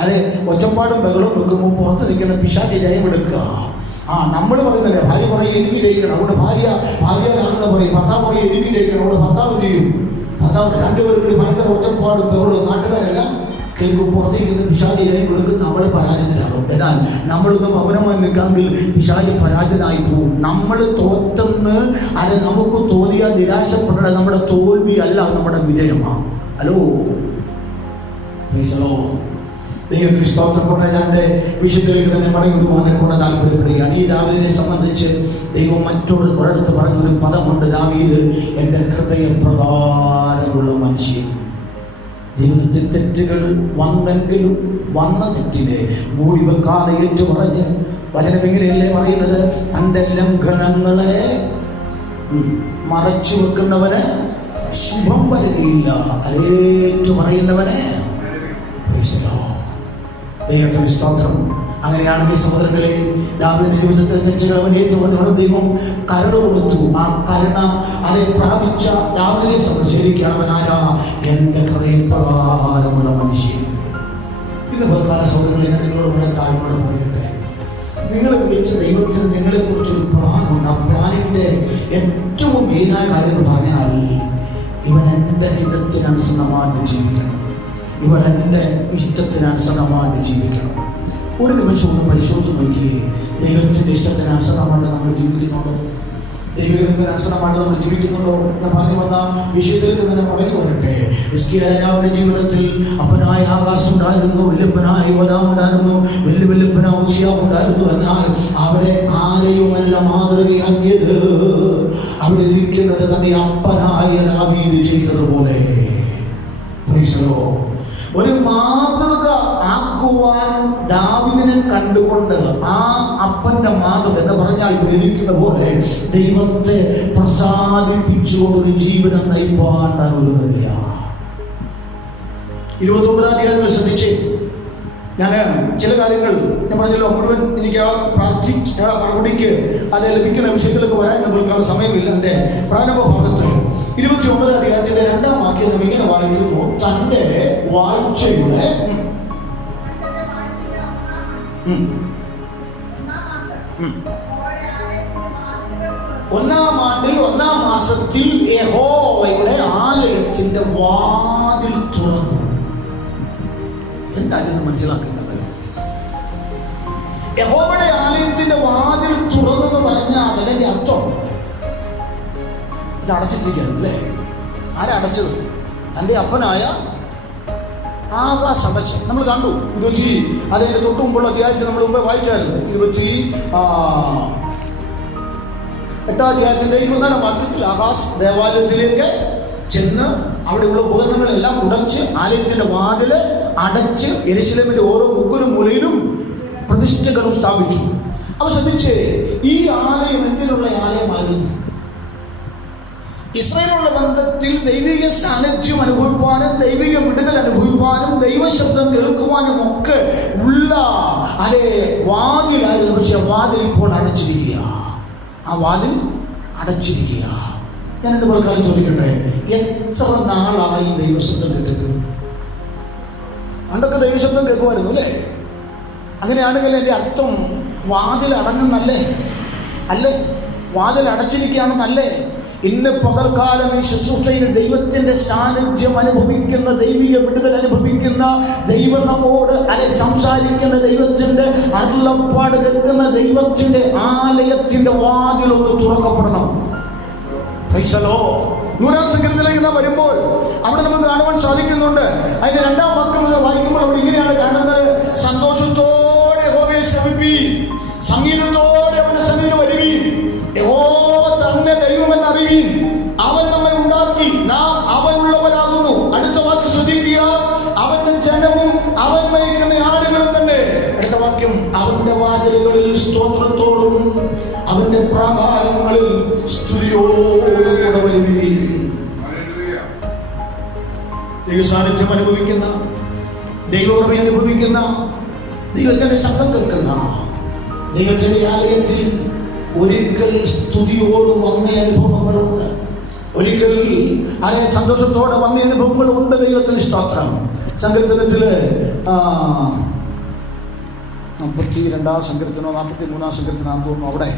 അതെ ഒച്ചപ്പാടും ബഹളവും വെക്കുമ്പോൾ പുറത്ത് നിൽക്കുന്ന പിശാച് ജയമെടുക്കുക. നമ്മൾ പറയുന്നില്ല, ഭാര്യ പറയും എനിക്ക് ജയിക്കണം, അവിടെ ഭാര്യയാണെന്ന് പറയും, ഭർത്താവ് പറയും എനിക്ക് ജയിക്കണം, അവിടെ ഭർത്താവ് ചെയ്യും. ഭർത്താവ് രണ്ടുപേരും കൂടി ഭയങ്കര ഒച്ചപ്പാടും ബഹളവും നാട്ടുകാരെല്ലാം കേൾക്കും. പുറത്തേക്കുന്ന പിശാച് ജയം കൊടുക്കും, നമ്മൾ പരാജിതരാകും. എന്നാൽ നമ്മളൊന്ന് മൗനമായി നിൽക്കാമെങ്കിൽ പിശാച് പരാജിതനായി പോകും. നമ്മൾ തോറ്റെന്ന് അത് നമുക്ക് തോന്നിയാൽ നിരാശപ്പെടേണ്ട. നമ്മുടെ തോൽവി അല്ല, നമ്മുടെ വിജയമാണ്. ഹലോ, ദൈവത്തിന് സ്തോത്രം. എൻ്റെ വിശുദ്ധിലേക്ക് തന്നെ മടങ്ങി വരുവാനെക്കൊണ്ട് താല്പര്യപ്പെടുകയാണ്. ഈ ദാവീദിനെ സംബന്ധിച്ച് ദൈവം ഒരിടത്ത് പറഞ്ഞൊരു പദമുണ്ട്. ദാവീദ് എൻ്റെ ഹൃദയപ്രകാരമുള്ള മനുഷ്യൻ. ജീവിതത്തിൽ തെറ്റുകൾ വന്നെങ്കിലും വന്ന തെറ്റിനെ മൂടി വെക്കാതെ ഏറ്റു പറഞ്ഞ് വചനം ഇങ്ങനെയല്ലേ പറയുന്നത്, എൻ്റെ ലംഘനങ്ങളെ മറച്ചു വെക്കുന്നവന് ശുഭം വരികയില്ല, അലേറ്റു പറയുന്നവനെ ദൈവത്തിന് സ്തോത്രം. അങ്ങനെയാണെങ്കിൽ സഹോദരങ്ങളെ, ദാവീദിന്റെ ജീവിതത്തിലെ തെറ്റുകൾ അവൻ ഏറ്റുപറഞ്ഞു. ദൈവം കരുണ കൊടുത്തു. ആ കരുണ അതെ പ്രാപിച്ച ദാവീദിനെ സംബന്ധിച്ചിരിക്കുകയാണ് അവനാരാ? എൻ്റെ ഹൃദയപ്രകാരമുള്ള മനുഷ്യൻ. ഇന്ന് പ്രകാര സഹോദരങ്ങളെ, ഞാൻ നിങ്ങളോട് താഴ്മയോടെ പറയട്ടെ, നിങ്ങൾ വിളിച്ച ദൈവത്തിന് നിങ്ങളെക്കുറിച്ചൊരു പ്ലാനുണ്ട്. ആ പ്ലാനിൻ്റെ ഏറ്റവും മെയിനായ കാര്യം എന്ന് പറഞ്ഞാൽ, ഇവൻ എൻ്റെ ഹിതത്തിനനുസൃതമായിട്ട് ജീവിക്കണം, ഇവൻ എൻ്റെ ഇഷ്ടത്തിനനുസൃതമായിട്ട് ജീവിക്കണം. ഒരു നിമിഷം ഒന്ന് പരിശോധിച്ച് നോക്കിയേ, ദൈവത്തിൻ്റെ ഇഷ്ടത്തിനനുസൃതമായിട്ട് നമ്മൾ ജീവിക്കുന്നുണ്ടോ? ദൈവത്തിനനുസൃതമായിട്ട് നമ്മൾ ജീവിക്കുന്നുണ്ടോ എന്ന് പറഞ്ഞു വന്ന വിഷയത്തിലേക്ക് തന്നെ മടങ്ങി വരട്ടെ. ഹിസ്കിയാ രാജാവിന്റെ ജീവിതത്തിൽ അപ്പനായ ആകാശം ഉണ്ടായിരുന്നു, വല്യപ്പനായ യോരാം ഉണ്ടായിരുന്നു, വല്യപ്പനായ ഉസിയാവ് ഉണ്ടായിരുന്നു. എന്നാൽ അവരെ ആരെയുമല്ല മാതൃകയാക്കിയത്. അവിടെ ഇരിക്കുന്നത് തന്നെ അപ്പനായ ദാവീദ് ചെയ്തതുപോലെ. ഒരു മാതൃക ആക്കുവാൻ ദാവീദിനെ കണ്ടുകൊണ്ട് ആ അപ്പന്റെ മാതൃക എന്ന് പറഞ്ഞാൽ ഇരിക്കുന്ന പോലെ ദൈവത്തെ പ്രസാദിപ്പിച്ചുകൊണ്ട് ഒരു ജീവിതം നയിപ്പാൻ താൻ ഒരുങ്ങുകയാണ്. 29-ാം അധ്യായത്തിൽ ശ്രദ്ധിച്ച് ഞാൻ ചില കാര്യങ്ങൾ ഞാൻ പറഞ്ഞല്ലോ, മുഴുവൻ എനിക്ക് ആ മറുപടിക്ക് അത് ലഭിക്കുന്ന വിഷയത്തിലേക്ക് വരാൻ നമ്മൾക്കാണ് സമയമില്ല. എൻ്റെ പ്രാരംഭ ഭാഗത്ത് 29-ാം അധ്യായത്തിന്റെ 2-ാം വാക്യം ഇങ്ങനെ വായിക്കുന്നു, തൻ്റെ വാഴ്ചയുടെ ഒന്നാം ആണ്ടിൽ 1-ാം മാസത്തിൽ യഹോവയുടെ ആലയത്തിന്റെ വാതിൽ തുറന്നു. എന്തായിരുന്നു മനസ്സിലാക്കേണ്ടത്? യഹോവയുടെ ആലയത്തിന്റെ വാതിൽ തുറന്നു എന്ന് പറഞ്ഞാൽ അതിന്റെ അർത്ഥം ഇത് അടച്ചിട്ടിരിക്കുകയല്ലേ? ആരടച്ചത്? തൻ്റെ അപ്പനായ ആകാശം അടച്ച്. നമ്മൾ കണ്ടു അതിന്റെ തൊട്ട് മുമ്പുള്ള അധ്യായത്തിൽ നമ്മൾ മുമ്പേ വായിച്ചായിരുന്നു. 28-ാം അധ്യായത്തിന്റെ 24-ാം വാക്യത്തിൽ ആകാശ് ദേവാലയത്തിലേക്ക് ചെന്ന് അവിടെയുള്ള ഉപകരണങ്ങളെല്ലാം ഉടച്ച് ആലയത്തിന്റെ വാതില് അടച്ച് യെരൂശലേമിന്റെ ഓരോ മുക്കിലും മൂലയിലും പ്രതിഷ്ഠകളും സ്ഥാപിച്ചു. അവ ശ്രദ്ധിച്ച്, ഈ ആലയം എന്തിനുള്ള ആലയമായിരുന്നു? ഇസ്രായേലുള്ള ബന്ധത്തിൽ ദൈവിക സാന്നിധ്യം അനുഭവിപ്പാനും ദൈവിക വിടുതൽ അനുഭവിപ്പാനും ദൈവശബ്ദം കേൾക്കുവാനും ഒക്കെ ഉള്ള വാതിലായിരുന്നു. പക്ഷെ വാതിൽ ഇപ്പോൾ അടച്ചിരിക്കുക. ആ വാതിൽ അടച്ചിരിക്കുക. ഞാനിത് പ്രകാരം ചോദിക്കട്ടെ, എത്ര നാളായി ദൈവശബ്ദം കേട്ടിട്ട്? പണ്ടൊക്കെ ദൈവശബ്ദം കേൾക്കുമായിരുന്നു അല്ലേ? അങ്ങനെയാണെങ്കിൽ എൻ്റെ അർത്ഥം വാതിൽ അടങ്ങുന്നല്ലേ? അല്ലേ? വാതിൽ അടച്ചിരിക്കുകയാണെന്നല്ലേ? ഇന്ന് പകൽക്കാലം ഈ ശുശ്രൂഷയിൽ ദൈവത്തിന്റെ സാന്നിധ്യം അനുഭവിക്കുന്ന, ദൈവിക വിടുതൽ അനുഭവിക്കുന്ന, ദൈവം നമ്മോട് സംസാരിക്കുന്ന, ദൈവത്തിന്റെ അരുളപ്പാട് കേൾക്കുന്ന ദൈവത്തിന്റെ ആലയത്തിന്റെ വാതിലൊന്ന് തുറക്കപ്പെടണം. സങ്കീർത്തനം വരുമ്പോൾ അവിടെ നമുക്ക് കാണുവാൻ സാധിക്കുന്നുണ്ട്. അതിന്റെ 2-ാം വാക്യം വായിക്കുമ്പോൾ അവിടെ ഇങ്ങനെയാണ് കാണുന്നത്: സന്തോഷത്തോടെ യഹോവയെ സേവിപ്പീൻ, സംഗീതത്തോടെ അവന്റെ സന്നിധിയിൽ വരുവീൻ, യഹോവ തന്നെ ദൈവമെന്ന് അറിവീൻ, അവൻ നമ്മെ ഉണ്ടാക്കി, നാം അവനുള്ളവരാകുന്നു. അടുത്ത വാക്യം ശ്രദ്ധിക്കുക: അവന്റെ ജനവും അവൻ മേയ്ക്കുന്ന ആടുകളും തന്നെ. അടുത്ത വാക്യം: അവന്റെ വാതിലുകളിൽ സ്തോത്രത്തോടും അവന്റെ പ്രാകാരങ്ങളിൽ സ്തുതിയോടും കൂടെ വരുവീൻ. ദൈവ സാന്നിധ്യം അനുഭവിക്കുന്ന, ദൈവകൃപ അനുഭവിക്കുന്ന, ദൈവത്തിന്റെ ശബ്ദം കേൾക്കുന്ന, ദൈവത്തിന്റെ ആലയത്തിൽ ഒരിക്കൽ സ്തുതിയോട് വന്ന അനുഭവങ്ങളുണ്ട്, ഒരിക്കൽ സന്തോഷത്തോടെ വന്ന അനുഭവങ്ങളുണ്ട്. ദൈവത്തിന് സ്തോത്രം. സങ്കീർത്തനത്തില് 42-ാം സങ്കീർത്തനോ 43-ാം സങ്കീർത്തനാന്ന് തോന്നുന്നു, അവിടെ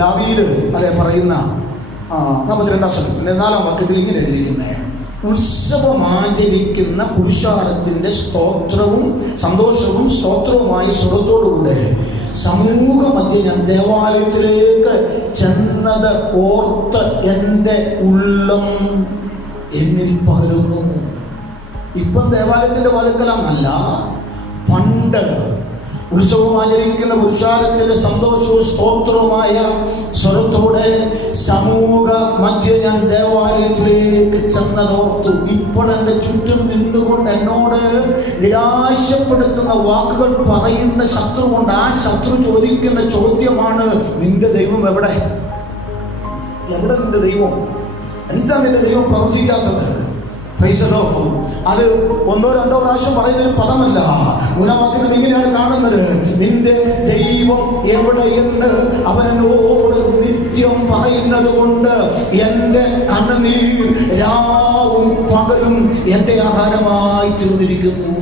ദാവീദ് പറയുന്ന 42-ാം സങ്കീർത്തനം 4-ാം വാക്യത്തിൽ ഇങ്ങനെ എഴുതിയിരിക്കുന്നത്: ഉത്സവമാചരിക്കുന്ന പുരുഷാരത്തിന്റെ സ്തോത്രവും സന്തോഷവും സ്തോത്രവുമായി സ്വരത്തോടുകൂടെ സമൂഹ മധ്യ ഞാൻ ദേവാലയത്തിലേക്ക് ചെന്നത് ഓർത്ത് എൻ്റെ ഉള്ളം എന്നിൽ പകരുന്നു. ഇപ്പം ദേവാലയത്തിന്റെ വാതിൽക്കലാന്നല്ല, പണ്ട് ഉത്സവം ആചരിക്കുന്ന പുരുഷാരത്തിന്റെ സന്തോഷവും സ്തോത്രവുമായ സ്വരത്തോടെ സമൂഹ മധ്യ ഞാൻ ദേവാലയത്തിലേക്ക് ചെന്നതോർത്തു. ഇപ്പോൾ എൻ്റെ ചുറ്റും നിന്നുകൊണ്ട് എന്നോട് നിരാശപ്പെടുത്തുന്ന വാക്കുകൾ പറയുന്ന ശത്രുവുണ്ട്. ആ ശത്രു ചോദിക്കുന്ന ചോദ്യമാണ്: നിന്റെ ദൈവം എവിടെ? എവിടെ നിന്റെ ദൈവം? എന്താ നിന്റെ ദൈവം പ്രവർത്തിക്കാത്തത്? അത് 1-2 പ്രാവശ്യം പറയുന്നൊരു പദമല്ല. 1-ാം വാക്യത്തിൽ ഇങ്ങനെയാണ് കാണുന്നത്: നിന്റെ ദൈവം എവിടെയെന്ന് അവനോട് നിത്യം പറയുന്നത് കൊണ്ട് എൻ്റെ കണ്ണുനീർ രാവും പകലും എൻ്റെ ആഹാരമായി തീർന്നിരിക്കുന്നു.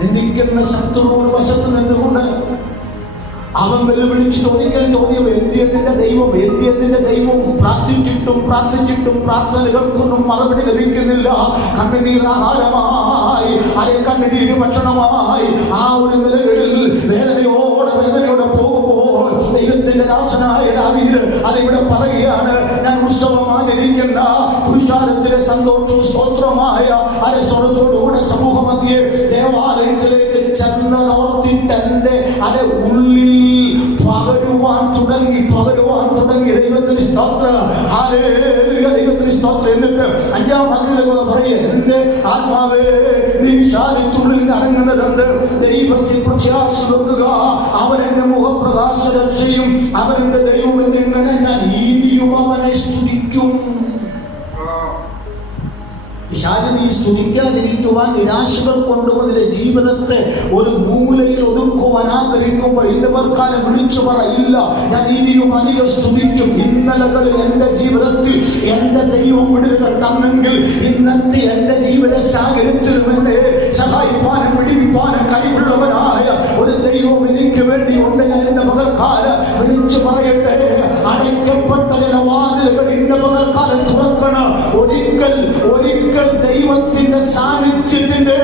നിന്ദിക്കുന്ന ശത്രു ഒരു വശത്ത് നിന്നുകൊണ്ട് അവൻ വെല്ലുവിളിച്ച് ചോദിക്കാൻ ചോദ്യം: എന്തിന്റെ ദൈവം? എന്തിന്റെ ദൈവം? പ്രാർത്ഥിച്ചിട്ടും പ്രാർത്ഥനകൾക്കൊന്നും മറുപടി ലഭിക്കുന്നില്ല. കണ്ണുനീർ ആഹാരമായി, കണ്ണുനീര് ഭക്ഷണമായി ആ ഒരു നിലകളിൽ വേദനയോടെ പോകുമ്പോൾ ദൈവത്തിന്റെ ദാസനായ ദാവീദ് അതിവിടെ പറയുകയാണ്: ഞാൻ ഉത്സവമാചരിക്കുന്ന പുരുഷാരത്തിലെ സന്തോഷവും സ്തോത്രമായ സ്വരത്തോടുകൂടെ സമൂഹമധ്യേ ദേവാലയത്തിലേക്ക് ചെന്നോർത്തിട്ട് എൻ്റെ ഉള്ളിൽ പകരുവാൻ തുടങ്ങി. ദൈവത്തിന് സ്തോത്രം, ഹല്ലേലൂയ, ദൈവത്തിന് സ്തോത്രം. എന്നിട്ട് 5-ാം വാക്യത്തിൽ പറയേ: എന്റെ ആത്മാവേ നീ വിശാലിച്ചുള്ളിൽ ഇറങ്ങുന്നതുണ്ട്, ദൈവത്തിൽ പ്രത്യാശ വെക്കുക, അവൻ എന്റെ മുഖപ്രകാശ രക്ഷയും അവൻ എന്റെ ദൈവം എന്നിങ്ങനെ ഞാൻ ഇനിയും അവനെ സ്തുതിക്കും. നീ സ്തുതിക്കാതിരിക്കുവാൻ, നിരാശകൾ കൊണ്ടുവന്നിന്റെ ജീവിതത്തെ ഒരു മൂലയിൽ ഒതുക്കുവാൻ ആഗ്രഹിക്കുമ്പോൾ ഇന്നവർക്കാലം വിളിച്ചു പറയില്ല: ഞാൻ ഇനിയും അധികം സ്തുതിക്കും. ഇന്നലകളിൽ എൻ്റെ ജീവിതത്തിൽ എൻ്റെ ദൈവം വിടുതൽ തന്നെങ്കിൽ ഇന്നത്തെ എൻ്റെ ജീവിത സാഹചര്യത്തിലും എന്നെ സഹായിപ്പാനും വിടിവിപ്പാനും കഴിവുള്ളവനായ ഒരു ദൈവം എനിക്ക് വേണ്ടി ഉണ്ട്. ഞാൻ ഇന്ന് പകൽക്കാലം വിളിച്ചു പറയട്ടെ: അടയ്ക്കപ്പെട്ട ചില വാതിലുകൾ ഇന്ന് പകൽക്കാലം തുറക്കണം. ഒരിക്കൽ ദൈവത്തിന്റെ സാന്നിധ്യത്തിന്റെ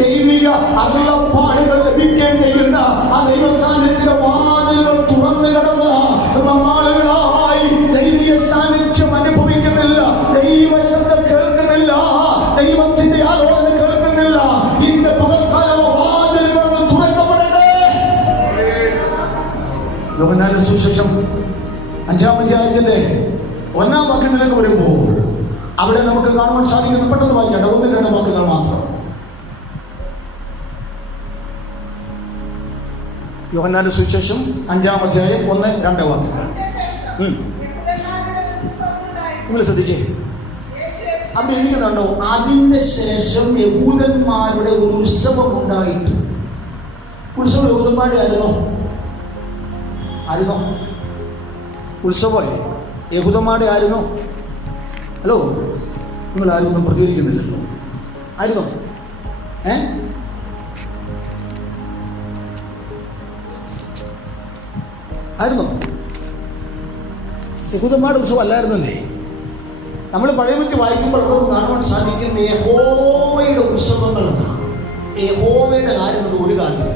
ദൈവിക അരുളപ്പാടുകൾ ലഭിക്കാൻ കഴിയുന്ന ആ ദൈവ സാന്നിധ്യത്തിന്റെ വാതിലുകൾ തുറന്നു കിടന്ന് നാളുകളായി ദൈവിക സാന്നിധ്യം അനുഭവിക്കുന്നില്ല, ദൈവ ശബ്ദം കേൾക്കുന്നില്ല, ദൈവത്തിന്റെ ആലോചന കേൾക്കുന്നില്ല. ഇന്ന് പകൽക്കാലം വാതിലുകൾ തുറക്കപ്പെടട്ടെ. യോഹന്നാന്റെ സുവിശേഷം 5-ാം അധ്യായത്തിന്റെ 1-ാം വാക്യത്തിലേക്ക് വരുമ്പോൾ അവിടെ നമുക്ക് കാണുവാൻ സാധിക്കുന്നു. പെട്ടെന്ന് വായിച്ചാട്ടെ, 1-2 വാക്കുകൾ മാത്രം. യോഹന്നാന്റെ സുവിശേഷം 5-ാം അധ്യായം 1-2 വാക്കുകൾ. നിങ്ങൾ ശ്രദ്ധിച്ചേ, അവിടെ ഇരിക്കുന്നുണ്ടോ? അതിന് ശേഷം യഹൂദന്മാരുടെ ഒരു ഉത്സവം ഉണ്ടായിട്ട്. ഉത്സവം യഹൂദന്മാരുടെ ആയിരുന്നോ? ഉത്സവം യഹൂദന്മാരുടെ ആയിരുന്നോ? ഹലോ, നിങ്ങൾ ആരും ഒന്നും പ്രതികരിക്കുന്നില്ലല്ലോ. ആയിരുന്നോ? ആയിരുന്നോ? യഹൂദന്മാരുടെ ഉത്സവം അല്ലായിരുന്നല്ലേ. നമ്മൾ പഴയപറ്റി വായിക്കുമ്പോൾ അവിടെ കാണുവാൻ സാധിക്കും യഹോവയുടെ ഉത്സവങ്ങൾ എന്നാണ്. യഹോവയുടെ കാര്യം അത് ഒരു കാലത്ത്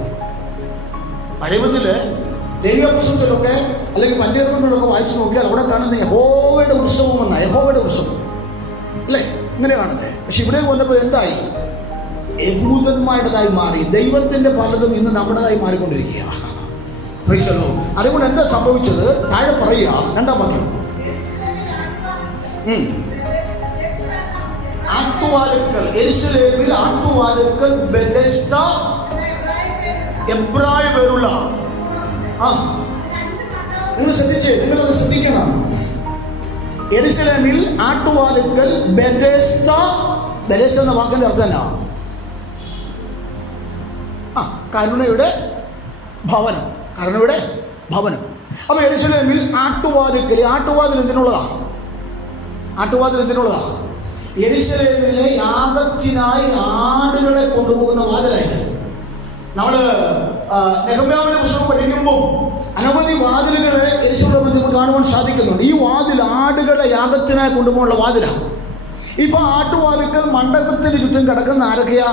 പഴയപത്തില് ലേവ്യ പുസ്തകത്തിലൊക്കെ അല്ലെങ്കിൽ പഞ്ചേതങ്ങളിലൊക്കെ വായിച്ചു നോക്കിയാൽ അവിടെ കാണുന്ന യഹോവയുടെ ഉത്സവം എന്നാണ്. യഹോവയുടെ ഉത്സവം അല്ലേ, ഇങ്ങനെ കാണുന്നത്. പക്ഷെ ഇവിടെ വന്നപ്പോൾ എന്തായി? യഹൂദന്മാരുടേതായി മാറി. ദൈവത്തിന്റെ പലതും ഇന്ന് നമ്മുടേതായി മാറിക്കൊണ്ടിരിക്കുക. അതുകൊണ്ട് എന്താ സംഭവിച്ചത്? താഴെ പറയുക, 2-ാം വാക്യം. ആട്ടുവാലുക്കൽ, യെരൂശലേമിൽ ആട്ടുവാലുക്കൽ ബെഥെസ്ദ എബ്രായ പേരുള്ള, നിങ്ങൾ ശ്രദ്ധിച്ചേ, നിങ്ങളത് ശ്രദ്ധിക്കണം. യെരൂശലേമിൽ ആട്ടുവാലുക്കൽ ബെഥെസ്ദ. ബെഥെസ്ദ എന്ന വാക്കിന്റെ അർത്ഥം എന്നാ? കരുണയുടെ ഭവനം. കരുണയുടെ ഭവനം. അപ്പൊ യെരൂശലേമിൽ ആട്ടുവാതിക്കൽ. ആട്ടുവാതിൽ എന്തിനുള്ളതാ? ആട്ടുവാതിൽ എന്തിനുള്ളതാ? യെരൂശലേമിലെ യാഗത്തിനായി ആടുകളെ കൊണ്ടുപോകുന്ന വാതിലായത്. നമ്മള് നെഹമ്യാവിന്റെ പുസ്തകം പഠിക്കുമ്പോൾ അനവധി വാതിലുകളെ യെരൂശലേമിൽ നമുക്ക് കാണുവാൻ സാധിക്കുന്നുണ്ട്. ഈ വാതിൽ ആടുകളെ യാഗത്തിനായി കൊണ്ടുപോകാനുള്ള വാതിലാണ്. ഇപ്പൊ ആട്ടുവാതിക്കൽ മണ്ഡപത്തിന് ചുറ്റും കിടക്കുന്ന ആരൊക്കെയാ?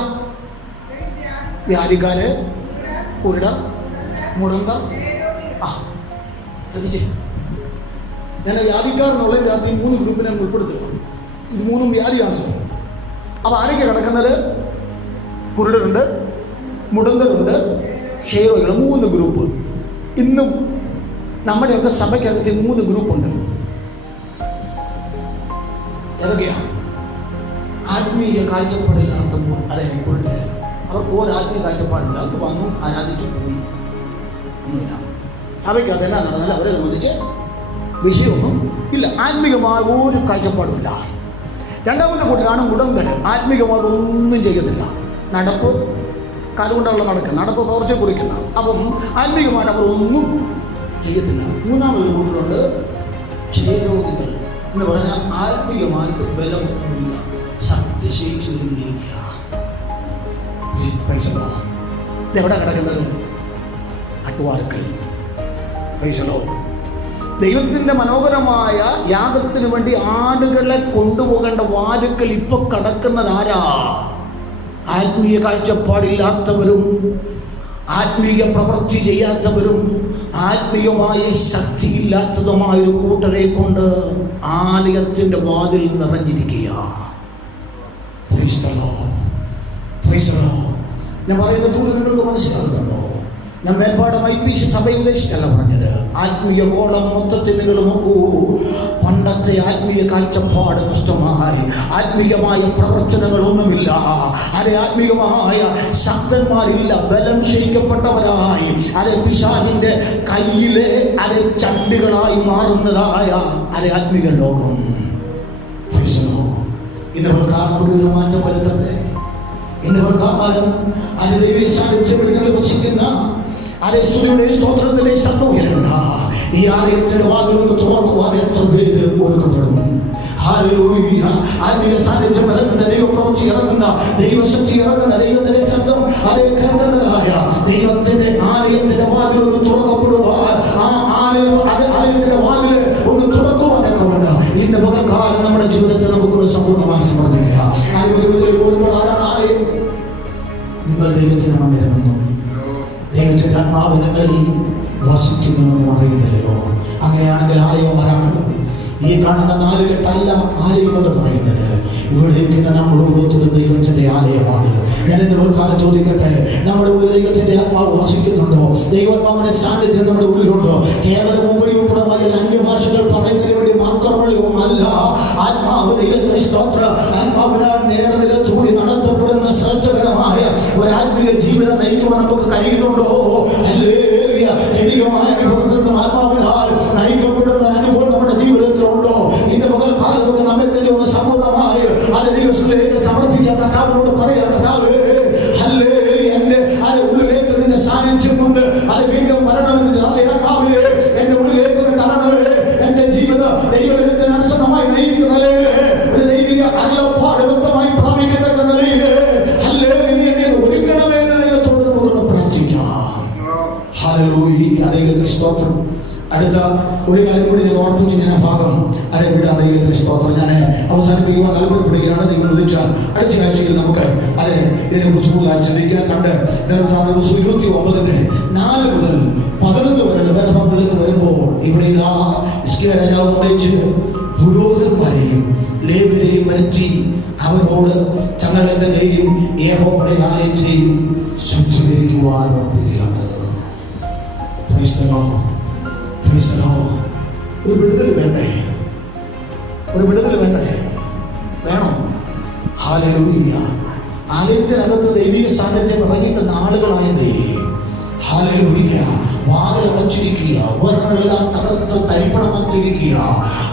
വ്യാധിക്കാര്, കുരുടർ, മുടന്തർ. ശ്രദ്ധിച്ചേ, ഞാൻ വ്യാധിക്കാരെന്നുള്ള രാത്രി 3 ഗ്രൂപ്പിനെ ഉൾപ്പെടുത്തുക. ഇത് 3 വ്യാധിയാണല്ലോ. അപ്പൊ ആരൊക്കെ കിടക്കുന്നത്? കുരുടരുണ്ട്, മുടന്തരുണ്ട്, ക്ഷയരോഗികൾ. 3 ഗ്രൂപ്പ്. ഇന്നും നമ്മുടെയൊക്കെ സഭയ്ക്കകത്ത് 3 ഗ്രൂപ്പുണ്ട്. ഏതൊക്കെയാ? ആത്മീയ കാഴ്ചപ്പാടില്ലാത്ത കുരുടര്. അവർക്ക് ഒരാത്മീയ കാഴ്ചപ്പാടില്ല. അത് വന്നു ആരാധിച്ചു പോയി, ഒന്നുമില്ല. സഭയ്ക്ക് അതെല്ലാം നടന്നാൽ അവരെ സംബന്ധിച്ച് വിഷയമൊന്നും ഇല്ല. ആത്മീകമായ ഒരു കാഴ്ചപ്പാടുമില്ല. 2ാമത്തെ കൂട്ടരാണ് മുടന്തര്. ആത്മീകമായിട്ട് ഒന്നും ചെയ്യത്തില്ല. നടപ്പ് കാലുകൊണ്ടുള്ള നടപ്പ് പ്രവർത്തി കുറിക്കുന്ന. അപ്പം ആത്മീകമായിട്ട് അവർ ഒന്നും ചെയ്യത്തില്ല. 3ാമതൊരു കൂട്ടരുണ്ട് ക്ഷയരോഗികൾ എന്ന് പറഞ്ഞാൽ ആത്മീകമായിട്ട് ബലമൊന്നുമില്ല, ശക്തിശേഷിയിരിക്കുക. എവിടെ കിടക്കുന്നത്? ആട്ടുവാലുക്കൽ. ദൈവത്തിന്റെ മനോഹരമായ യാഗത്തിന് വേണ്ടി ആടുകളെ കൊണ്ടുപോകേണ്ട വാലുക്കൽ ഇപ്പൊ കിടക്കുന്നതാരാ? ആത്മീയ കാഴ്ചപ്പാടില്ലാത്തവരും ആത്മീയ പ്രവൃത്തി ചെയ്യാത്തവരും ആത്മീയമായ ശക്തിയില്ലാത്തതുമായ ഒരു കൂട്ടരെ കൊണ്ട് ആലയത്തിന്റെ വാതിൽ നിറഞ്ഞിരിക്കുക. ഞാൻ പറയുന്ന ദൂരം നിങ്ങൾക്ക് മനസ്സിലാകുന്നുണ്ടോ? ഞാൻ മേൽപ്പാടം IPC സഭയെ ഉദ്ദേശിച്ചല്ല പറഞ്ഞത്. ആത്മീയ ഗോളം മൊത്തത്തിൽ നിങ്ങൾ നോക്കൂ. പണ്ടത്തെ ആത്മീയ കാഴ്ചപ്പാട് നഷ്ടമായി. ആത്മീയമായ പ്രവർത്തനങ്ങളൊന്നുമില്ല. അതെ, ആത്മീയമായ ശക്തന്മാരില്ല. ബലം ക്ഷയിക്കപ്പെട്ടവരായി അതെ പിശാചിന്റെ കയ്യിലെ അതെ ചണ്ടികളായി മാറുന്നതായ അതെ ആത്മീയ ലോകം. ഇന്ന് പ്രകാരം നമുക്ക് ഒരു മാറ്റം വരുത്തണ്ടേ? ഇന്ന് പ്രകാരം അത് ദൈവീയ സാന്നിധ്യങ്ങൾ വസിക്കുന്ന അതേ സ്തുതിയുടെ സ്തോത്രത്തിലെ ശബ്ദമുയരണ്ട. ഈ ആലയത്തിന്റെ വാതിലൊന്ന് തുറക്കുവാൻ എത്ര പേര് ഒരുക്കപ്പെടും? ഹല്ലേലൂയ. ആത്മീയ സാന്നിധ്യം ഇറങ്ങുന്ന, ദൈവപ്രവൃത്തി ഇറങ്ങുന്ന, ദൈവശക്തി ഇറങ്ങുന്ന, ദൈവത്തിന്റെ ശബ്ദം അതേ കേൾക്കുന്നതായ ദൈവത്തിന്റെ ആലയത്തിന്റെ വാതിലൊന്ന് തുറക്കപ്പെടുവാൻ, ആ ആലയത്തിന്റെ വാതില് ഒന്ന് തുറക്കുവാനൊക്കെ വേണ്ട. ഇന്ന് പകൽക്കാലം നമ്മുടെ ജീവിതത്തെ നമുക്കൊന്ന് സമ്പൂർണ്ണമായി സമർപ്പിക്കുക. ആത്മീയത്തിൽ പോലുമ്പോൾ ആരാണ് ആലയം? നിങ്ങൾ ദൈവത്തിന്റെ മന്ദിരമെന്നും ദൈവത്തിന്റെ ആത്മാവിനങ്ങളിൽ വസിക്കുന്നുവെന്നും അറിയുന്നില്ലയോ? അങ്ങനെയാണെങ്കിൽ ആലയം ആരാണ്? ഈ കാണുന്ന 4 കെട്ടല്ല ആലയം എന്ന് പറയുന്നത്. ഇവിടെ ഇരിക്കുന്ന നമ്മൾ ഓരോരുത്തരും ദൈവത്തിന്റെ ആലയമാണ്. ഞാൻ ഇന്ന് കാലം ചോദിക്കട്ടെ, നമ്മുടെ ഉള്ളിൽ ദൈവത്തിന്റെ ആത്മാവ് വസിക്കുന്നുണ്ടോ? ദൈവാത്മാവിന്റെ സാന്നിധ്യം നമ്മുടെ ഉള്ളിലുണ്ടോ? കേവലം ഉപയോഗപ്രദമായ അന്യഭാഷകൾ പറയുന്നതിന് വേണ്ടി മാത്രമല്ല, ആത്മാവ് ദൈവത്തിന്റെ സ്തോത്രം, ആത്മാവിനാൽ നേർനിരത്തൂടി നടത്തപ്പെടുന്ന ശ്രദ്ധകരമായ ഒരാത്മീയ ജീവിതം നയിക്കുവാൻ നമുക്ക് കഴിയുന്നുണ്ടോ? ഹല്ലേലൂയ. ദൈവികമായ അനുഭവത്തിൽ ആത്മാവിനാൽ നയിക്കപ്പെടുന്ന അനുഭവം നമ്മുടെ ജീവിതത്തിലുണ്ടോ? ഇന്ന് പകൽക്കാലത്തൊക്കെ നമ്മെ തന്നെ ഒന്ന് സമ്പൂർണ്ണമായി അത് ദൈവത്തിലേക്ക് സമർപ്പിക്കാൻ കർത്താവിനോട് പറയാം. കർത്താവേ, ഹല്ലേലൂയ, എന്റെ ഉള്ളിലേക്ക് നിന്റെ സാന്നിധ്യം കൊണ്ട് അത് വീണ്ടും വരണമെന്ന് ആത്മാവിനെ എന്റെ ഉള്ളിലേക്ക് തരണമേ. എന്റെ ജീവിതം ദൈവത്തിന് അനുസരണമായി നയിക്കുന്നതേ ഒരു ദൈവിക അരുളപ്പാട് വ്യക്തമായി പ്രാപിക്കത്തക്ക നിലയിൽ ഹല്ലേലൂയ ഒരുക്കണമേ എന്ന് ദൈവത്തോട് നമുക്കൊന്ന് പ്രാർത്ഥിക്കാം. ഹല്ലേലൂയ. ദൈവത്തിന് സ്തോത്രം. പ്രാർത്ഥിച്ച് ഞാൻ ഭാഗം വിടാൻ ദൈവത്തിന് സ്തോത്രം. ഞാൻ അവസാനിപ്പിക്കുവാൻ താല്പര്യപ്പെടുകയാണ്. നിങ്ങൾ ഉദിച്ച അടുത്ത ആഴ്ചയിൽ നമുക്ക് ഇതിനെക്കുറിച്ച് കൂടുതൽ ചിന്തിക്കാൻ കണ്ട് 29-4 മുതൽ 11 വരെയുള്ള വേദഭാഗങ്ങളിലേക്ക് വരുമ്പോൾ ഇവിടെ ഹിസ്കിയാ രാജാവ് കൊണ്ടേച്ച് പുരോഹിതന്മാരെയും ലേവ്യരെയും വരുത്തി അവരോട് തങ്ങളെ തന്നെയും യഹോവയുടെ ആലയത്തെയും ശുദ്ധീകരിക്കുവാൻ ഓർപ്പിക്കുകയാണ്. ഒരു വിടുതൽ വേണ്ടേ? ഒരു വിടുതൽ വേണ്ടേ? വേണം. ഹല്ലേലൂയ. ആലയത്തിനകത്ത് ദൈവിക സാന്നിധ്യം ഇറങ്ങിയിട്ട് നാളുകളായതേ. ഹല്ലേലൂയ. വാതിലടച്ചിരിക്കുക, ഉപകരണങ്ങളെല്ലാം തകർത്ത് തരിപ്പണമാക്കിയിരിക്കുക.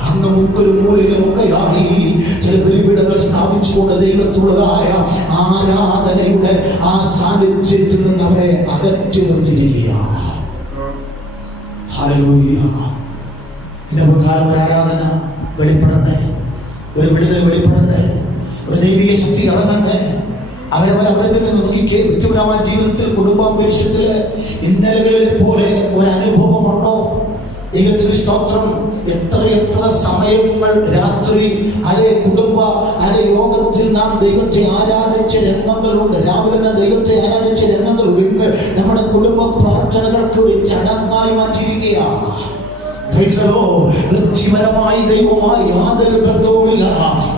അന്ന് മുക്കിലും മൂലയിലും ഒക്കെയായി ചില ബലിപീഠങ്ങൾ സ്ഥാപിച്ചുകൊണ്ട് ദൈവത്തുള്ളതായ ആരാധനയുടെ ആ സാന്നിധ്യത്തിൽ നിന്ന് അവരെ അകറ്റി നിർത്തിയിരിക്കുക. ഹല്ലേലൂയ. ഇന്ന പ്രകാരം ഒരു ആരാധന വെളിപ്പെടണ്ടേ, ഒരു വിടുതൽ വെളിപ്പെടണ്ടേ, ഒരു ദൈവിക ശക്തി ഇറങ്ങണ്ടേ. അവരവരെ നിന്ന് നോക്കിക്കേ. വ്യക്തിപരമായ ജീവിതത്തിൽ കുടുംബാന്തരീക്ഷത്തില് ഇന്നലകളിലെ പോലെ ഒരു അനുഭവമുണ്ടോ? ദൈവത്തിന് സ്തോത്രം. എത്ര സമയങ്ങൾ രാത്രി കുടുംബ യോഗത്തിൽ നാം ദൈവത്തെ ആരാധിച്ച രംഗങ്ങളുണ്ട്. രാവിലെ നാം ദൈവത്തെ ആരാധിച്ച രംഗങ്ങളുണ്ട്. ഇന്ന് നമ്മുടെ കുടുംബ പ്രാർത്ഥനകൾക്ക് ഒരു ചടങ്ങായി മാറ്റിയിരിക്കുകയാണ്. വ്യക്തിപരമായി ദൈവവുമായി യാതൊരു ബന്ധവുമില്ല,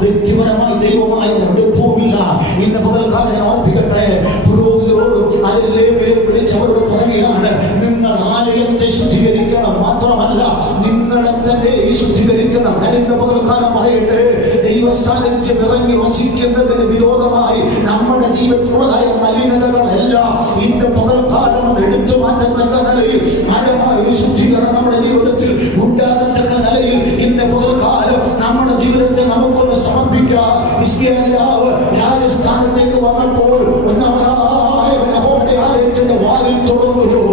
വ്യക്തിപരമായി ദൈവവുമായി അടുപ്പവുമില്ല. ഇന്ന് പകൽക്കാലം ഞാൻ ഓർപ്പിക്കട്ടെ, പുരോഹിതരോടും അതിലെ വിളിച്ചവരോട് പറയുകയാണ്, നിങ്ങൾ ആലയത്തെ ശുദ്ധീകരിക്കണം, മാത്രമല്ല നിങ്ങളെ തന്നെ ശുദ്ധീകരിക്കണം. ഞാൻ ഇന്ന് പകൽക്കാലം പറയട്ടെ, ദൈവ സാന്നിധ്യം ഇറങ്ങി വസിക്കുന്നതിന് വിരോധമായി നമ്മുടെ ജീവിതത്തിലുള്ളതായ മലിനതകളെല്ലാം ഇന്ന് പകൽക്കാലം എടുത്തു മാറ്റത്തക്ക നിലയിൽ ആഴമായ ശുദ്ധീകരണം നമ്മുടെ ജീവിതത്തിൽ ഉണ്ടാകത്തക്ക നിലയിൽ ഇന്ന് പകൽക്കാലം നമ്മുടെ ജീവിതത്തെ നമുക്കൊന്ന് സമർപ്പിക്കാം. ഹിസ്കിയാ രാജാവ് രാജസ്ഥാനത്തേക്ക് വന്നപ്പോൾ ഒന്നാമതായ യഹോവയുടെ ആലയത്തിന്റെ വാതിൽ തുറന്നു.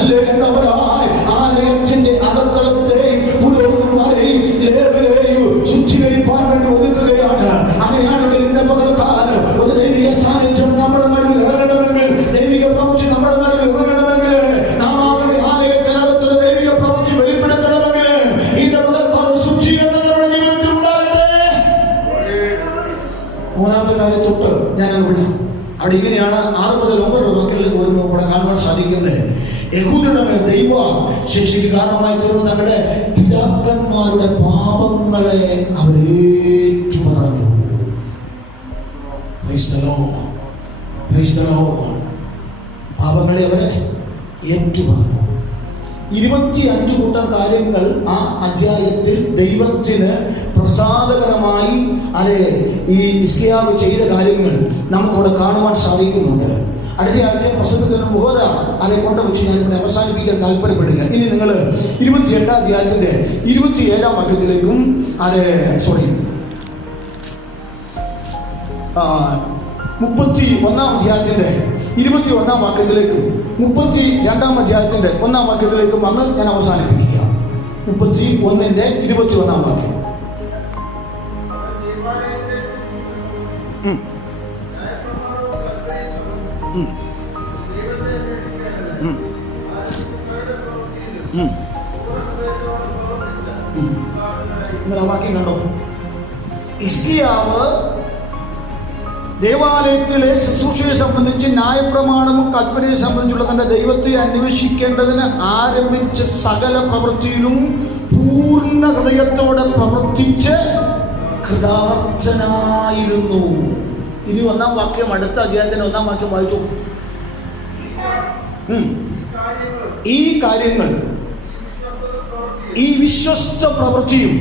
അല്ലേ, രണ്ടാമതായി ആലയത്തിന്റെ അകത്തളത്തെയും പുരോഹിതന്മാരെയും ലേവ്യരെയും ശുദ്ധീകരിക്കാൻ വേണ്ടി ഒരുക്കുകയാണ്. അങ്ങനെയാണെങ്കിൽ ഇന്ന് പകൽക്കാലം ഒരു ദൈവിക സാന്നിധ്യം നമ്മുടെ നടുവിൽ ഇറങ്ങണമെങ്കിൽ, ദൈവിക പ്രവൃത്തി നമ്മുടെ നടുവിൽ ഇറങ്ങണമെങ്കിൽ, നാം ആകെ ആലയത്തിനകത്തൊരു ദൈവിക പ്രവൃത്തി വെളിപ്പെടുത്തണമെങ്കിൽ ഇന്ന് പകൽക്കാലം ശുദ്ധീകരണം നമ്മുടെ ജീവിതത്തിൽ ഉണ്ടാകട്ടെ. മൂന്നാമത്തെ കാര്യത്തൊട്ട് ഞാനത് വിടും. അവിടെ ഇങ്ങനെയാണ് 6 മുതൽ 9 വാക്യങ്ങളിലേക്ക് വരുമ്പോൾ ഇവിടെ കാണുവാൻ സാധിക്കുന്നത്, യഹൂദരുടെ മേൽ ദൈവ ശിക്ഷയ്ക്ക് കാരണമായി തീർന്ന തങ്ങളുടെ പിതാക്കന്മാരുടെ പാപങ്ങളെ അവരേറ്റുപറഞ്ഞു. പാപങ്ങളെ അവരെ ഏറ്റുപറഞ്ഞു. 25 കൂട്ടം കാര്യങ്ങൾ ആ അധ്യായത്തിൽ ദൈവത്തിന് പ്രസാദകരമായി ഈ ഹിസ്കിയാവ് ചെയ്ത കാര്യങ്ങൾ നമുക്കവിടെ കാണുവാൻ സാധിക്കുന്നുണ്ട്. അടുത്ത ആഴ്ച പ്രസംഗത്തിന് മുഹറ കൊണ്ടുവച്ച് ഞാനിവിടെ അവസാനിപ്പിക്കാൻ താല്പര്യപ്പെടുക. ഇനി നിങ്ങൾ 28 അധ്യായത്തിന്റെ 27 വാക്യത്തിലേക്കും 31 അധ്യായത്തിന്റെ 21 വാക്യത്തിലേക്കും 32 അധ്യായത്തിന്റെ 1 വാക്യത്തിലേക്കും വന്ന് ഞാൻ അവസാനിപ്പിക്കുക. 31-ന്റെ 21 വാക്യം. നിങ്ങൾ ആ വാക്യം കണ്ടോ? ഹിസ്കിയാവ് ദേവാലയത്തിലെ ശുശ്രൂഷയെ സംബന്ധിച്ച് ന്യായപ്രമാണവും കൽപ്പനയെ സംബന്ധിച്ചുള്ള തന്റെ ദൈവത്തെ അന്വേഷിക്കേണ്ടതിന് ആരംഭിച്ച സകല പ്രവൃത്തിയിലും പൂർണ്ണ ഹൃദയത്തോടെ പ്രവർത്തിച്ച് കൃതാർത്ഥനായിരുന്നു. ഇനി 1 വാക്യം, അടുത്ത അധ്യായത്തിന് 1 വാക്യം വായിച്ചു. ഈ കാര്യങ്ങൾ, ഈ വിശ്വസ്ത പ്രവൃത്തിയും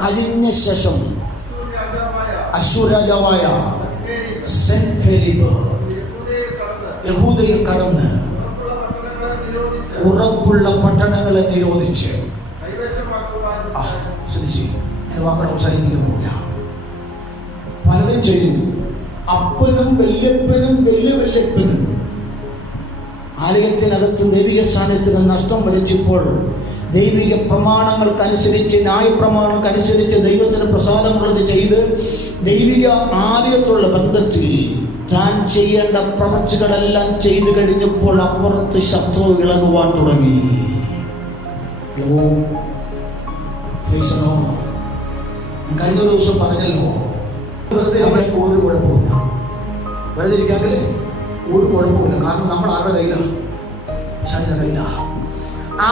കഴിഞ്ഞ ശേഷം അശ്ശൂർ രാജാവായ സെൻഹെരീബ് യഹൂദയിൽ കടന്ന് ഉറപ്പുള്ള പട്ടണങ്ങളെ നിരോധിച്ച് വാക്കുകൾ അവസാനിപ്പിക്കാൻ പോവുക. പലതും ചെയ്തു. അപ്പനും വല്യപ്പനും വല്യപ്പനും ആലയത്തിനകത്ത് ദൈവിക സാന്നിധ്യത്തിന് നഷ്ടം വരച്ചപ്പോൾ ദൈവിക പ്രമാണങ്ങൾക്കനുസരിച്ച്, ന്യായപ്രമാണങ്ങൾക്കനുസരിച്ച് ദൈവത്തിന് പ്രസാദമുള്ളത് ചെയ്ത് ദൈവിക ആലയത്തുള്ള ബന്ധത്തിൽ താൻ ചെയ്യേണ്ട പ്രവൃത്തികളെല്ലാം ചെയ്തു കഴിഞ്ഞപ്പോൾ അപ്പുറത്ത് ശത്രു ഇളകുവാൻ തുടങ്ങി. ഞാൻ കഴിഞ്ഞ ദിവസം പറഞ്ഞല്ലോ, വെറുതെ ഒരു കുഴപ്പമില്ല, വെറുതെ ഇരിക്കാമെങ്കിലേ ഒരു കുഴപ്പമില്ല. കാരണം നമ്മൾ ആരുടെ കയ്യിലാണ്? ശരീര കയ്യിലാണ്.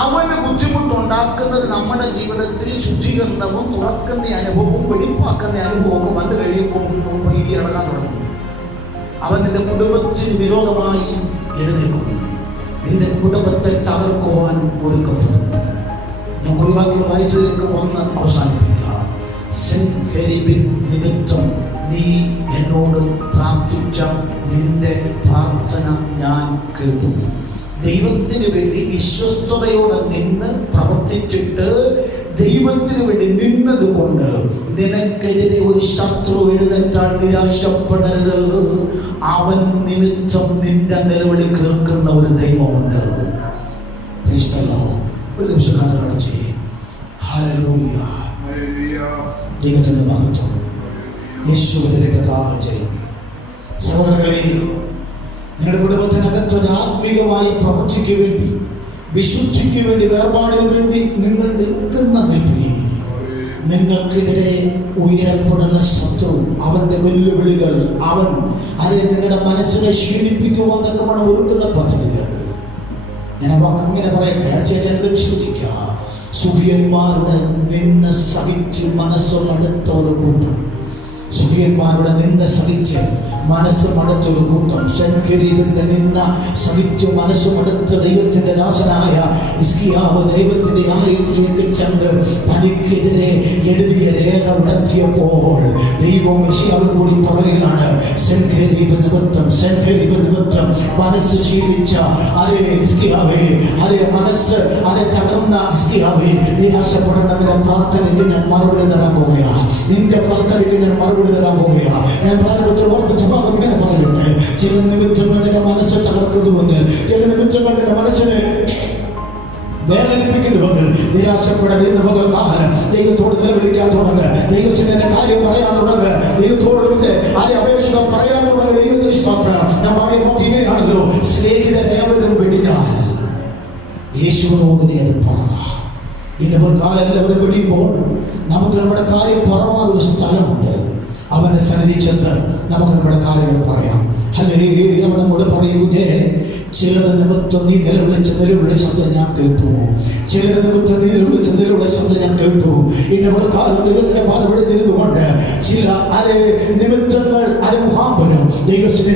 അവന് ബുദ്ധിമുട്ടുണ്ടാക്കുന്നത് നമ്മുടെ ജീവിതത്തിൽ ശുദ്ധീകരണവും തുറക്കുന്ന അനുഭവവും വെടിപ്പാക്കുന്ന അനുഭവമൊക്കെ വന്നു കഴിയുമ്പോൾ മുമ്പ് ഈ ഇറങ്ങാൻ തുടങ്ങി. അവൻ നിന്റെ കുടുംബത്തിന് വിരോധമായി എഴുന്നേൽക്കും, നിന്റെ കുടുംബത്തെ തകർക്കുവാൻ ഒരുക്കപ്പെടുന്നു. ഞാൻ കുറിവാക്യം വായിച്ചതിലേക്ക് വന്ന് അവസാനിപ്പിക്കാം. സെൻഹെരീബിൻ നിമിത്തം നീ എന്നോട് പ്രാർത്ഥിച്ച നിന്റെ പ്രാർത്ഥന ഞാൻ കേട്ടു. ദൈവത്തിന് വേണ്ടി വിശ്വസ്തയോടെ നിന്ന് പ്രവർത്തിച്ചിട്ട് ദൈവത്തിന് വേണ്ടി നിന്നത് കൊണ്ട് നിനക്കെതിരെ ഒരു ശത്രു എഴുന്നേറ്റാൽ നിരാശപ്പെടരുത്. അവൻ നിമിത്തം നിന്റെ നിലവിളി കേൾക്കുന്ന ഒരു ദൈവമുണ്ട്. ഒരു നിമിഷം കണ്ണടച്ച് ഹല്ലേലൂയ, ദൈവത്തിന്റെ മഹത്വം, യേശുവിന്റെ രക്തത്താൽ ജയം. സഹോദരങ്ങളെ, നിങ്ങളുടെ കുടുംബത്തിനകത്ത് ഒരു ആത്മീയമായ പ്രവൃത്തിക്ക് വേണ്ടി, വിശുദ്ധിക്ക് വേണ്ടി, വേർപാടിന് വേണ്ടി നിങ്ങൾ നിൽക്കുന്ന നിൽപ്പിൽ നിങ്ങൾക്കെതിരെ ഉയരപ്പെടുന്ന ശത്രു, അവന്റെ വെല്ലുവിളികൾ, അവൻ അത് നിങ്ങളുടെ മനസ്സിനെ ക്ഷീണിപ്പിക്കുവാൻ തക്കവണ്ണം ഒരുക്കുന്ന പദ്ധതികൾ, ഞാൻ വാക്കിങ്ങനെ പറയട്ടെ, ചേച്ചത് വിശ്വസിക്കുക. സുഖിയന്മാരുടെ നിന്നെ സഹിച്ച് മനസ്സുള്ളടുത്ത ഒരു കൂട്ടം, സുഖിയന്മാരുടെ നിന്ന സഹിച്ച് മനസ്സുമടുത്തൊരു കൂട്ടം, സെൻഹെരീബിന്റെ നിന്ന സഹിച്ച് മനസ്സുമടുത്ത ദൈവത്തിന്റെ ദാസനായ ഹിസ്കിയാവ് ദൈവത്തിന്റെ ആലയത്തിലേക്ക് ചെന്ന് തനിക്കെതിരെ എഴുതിയ രേഖ ഉണർത്തിയപ്പോൾ ദൈവം ഹിസ്കിയാവിൽ കൂടി പറയുകയാണ്, സെൻഹെരീബ് നിമിത്തം, സെൻഹെരീബ് നിമിത്തം മനസ്സ് ക്ഷീണിച്ച അതേ ഹിസ്കിയാവേ, അതേ മനസ്സ് അതേ തകർന്ന ഹിസ്കിയാവേ, നിരാശപ്പെടേണ്ട. നിന്റെ പ്രാർത്ഥനയ്ക്ക് ഞാൻ മറുപടി തരാൻ പോവുകയാണ്. നിന്റെ പ്രാർത്ഥനയ്ക്ക് ഞാൻ മറുപടി തരാൻ പോവുകയാണ്. ഞാൻ പ്രാരംഭത്തിൽ ഓർപ്പിച്ച ഭാഗം ഇങ്ങനെ പറയട്ടെ. ചില നിമിത്തങ്ങൾ നിന്റെ മനസ്സ് തകർക്കുന്നുവെങ്കിൽ, ചില നിമിത്തങ്ങൾ നിന്റെ മനസ്സിനെ വേദനിപ്പിക്കുന്നുവെങ്കിൽ നിരാശപ്പെടരുത്. ഇന്ന് പകൽക്കാലം ദൈവത്തോട് നിലവിളിക്കാൻ തുടങ്ങുക, ദൈവത്തിന്റെ കാര്യം പറയാൻ തുടങ്ങുക, ദൈവത്തോട് ആരെ അപേക്ഷകൾ പറയാൻ തുടങ്ങുക. ദൈവത്തിന് ഇങ്ങനെയാണല്ലോ, സ്നേഹിതരേവരും വെടിഞ്ഞാൽ യേശുവിനോട് നീ അത് പറ. ഇന്ന് പകൽക്കാലം എല്ലാവരും വെടിയുമ്പോൾ നമുക്ക് നമ്മുടെ കാര്യം പറയാൻ ഒരു സ്ഥലമുണ്ട്. അവന്റെ സന്നിധി ചെന്ന് നമുക്ക് നമ്മുടെ കാര്യങ്ങൾ പറയാം. ഹല്ലേലൂയ. നമ്മോട് പറയുകയെ, ചിലത് നിമിത്തം നീ നിലവിളിച്ച ശബ്ദം ഞാൻ കേട്ടു, ചിലത് നിമിത്തം നീ നിലവിളിച്ച ശബ്ദം ഞാൻ കേട്ടു. ഇന്ന് ഒരു കാലം ദൈവത്തിന്റെ പലവിടുന്നതുകൊണ്ട് ചില നിമിത്തങ്ങൾ മുഖാന്തരം ദൈവത്തിന്റെ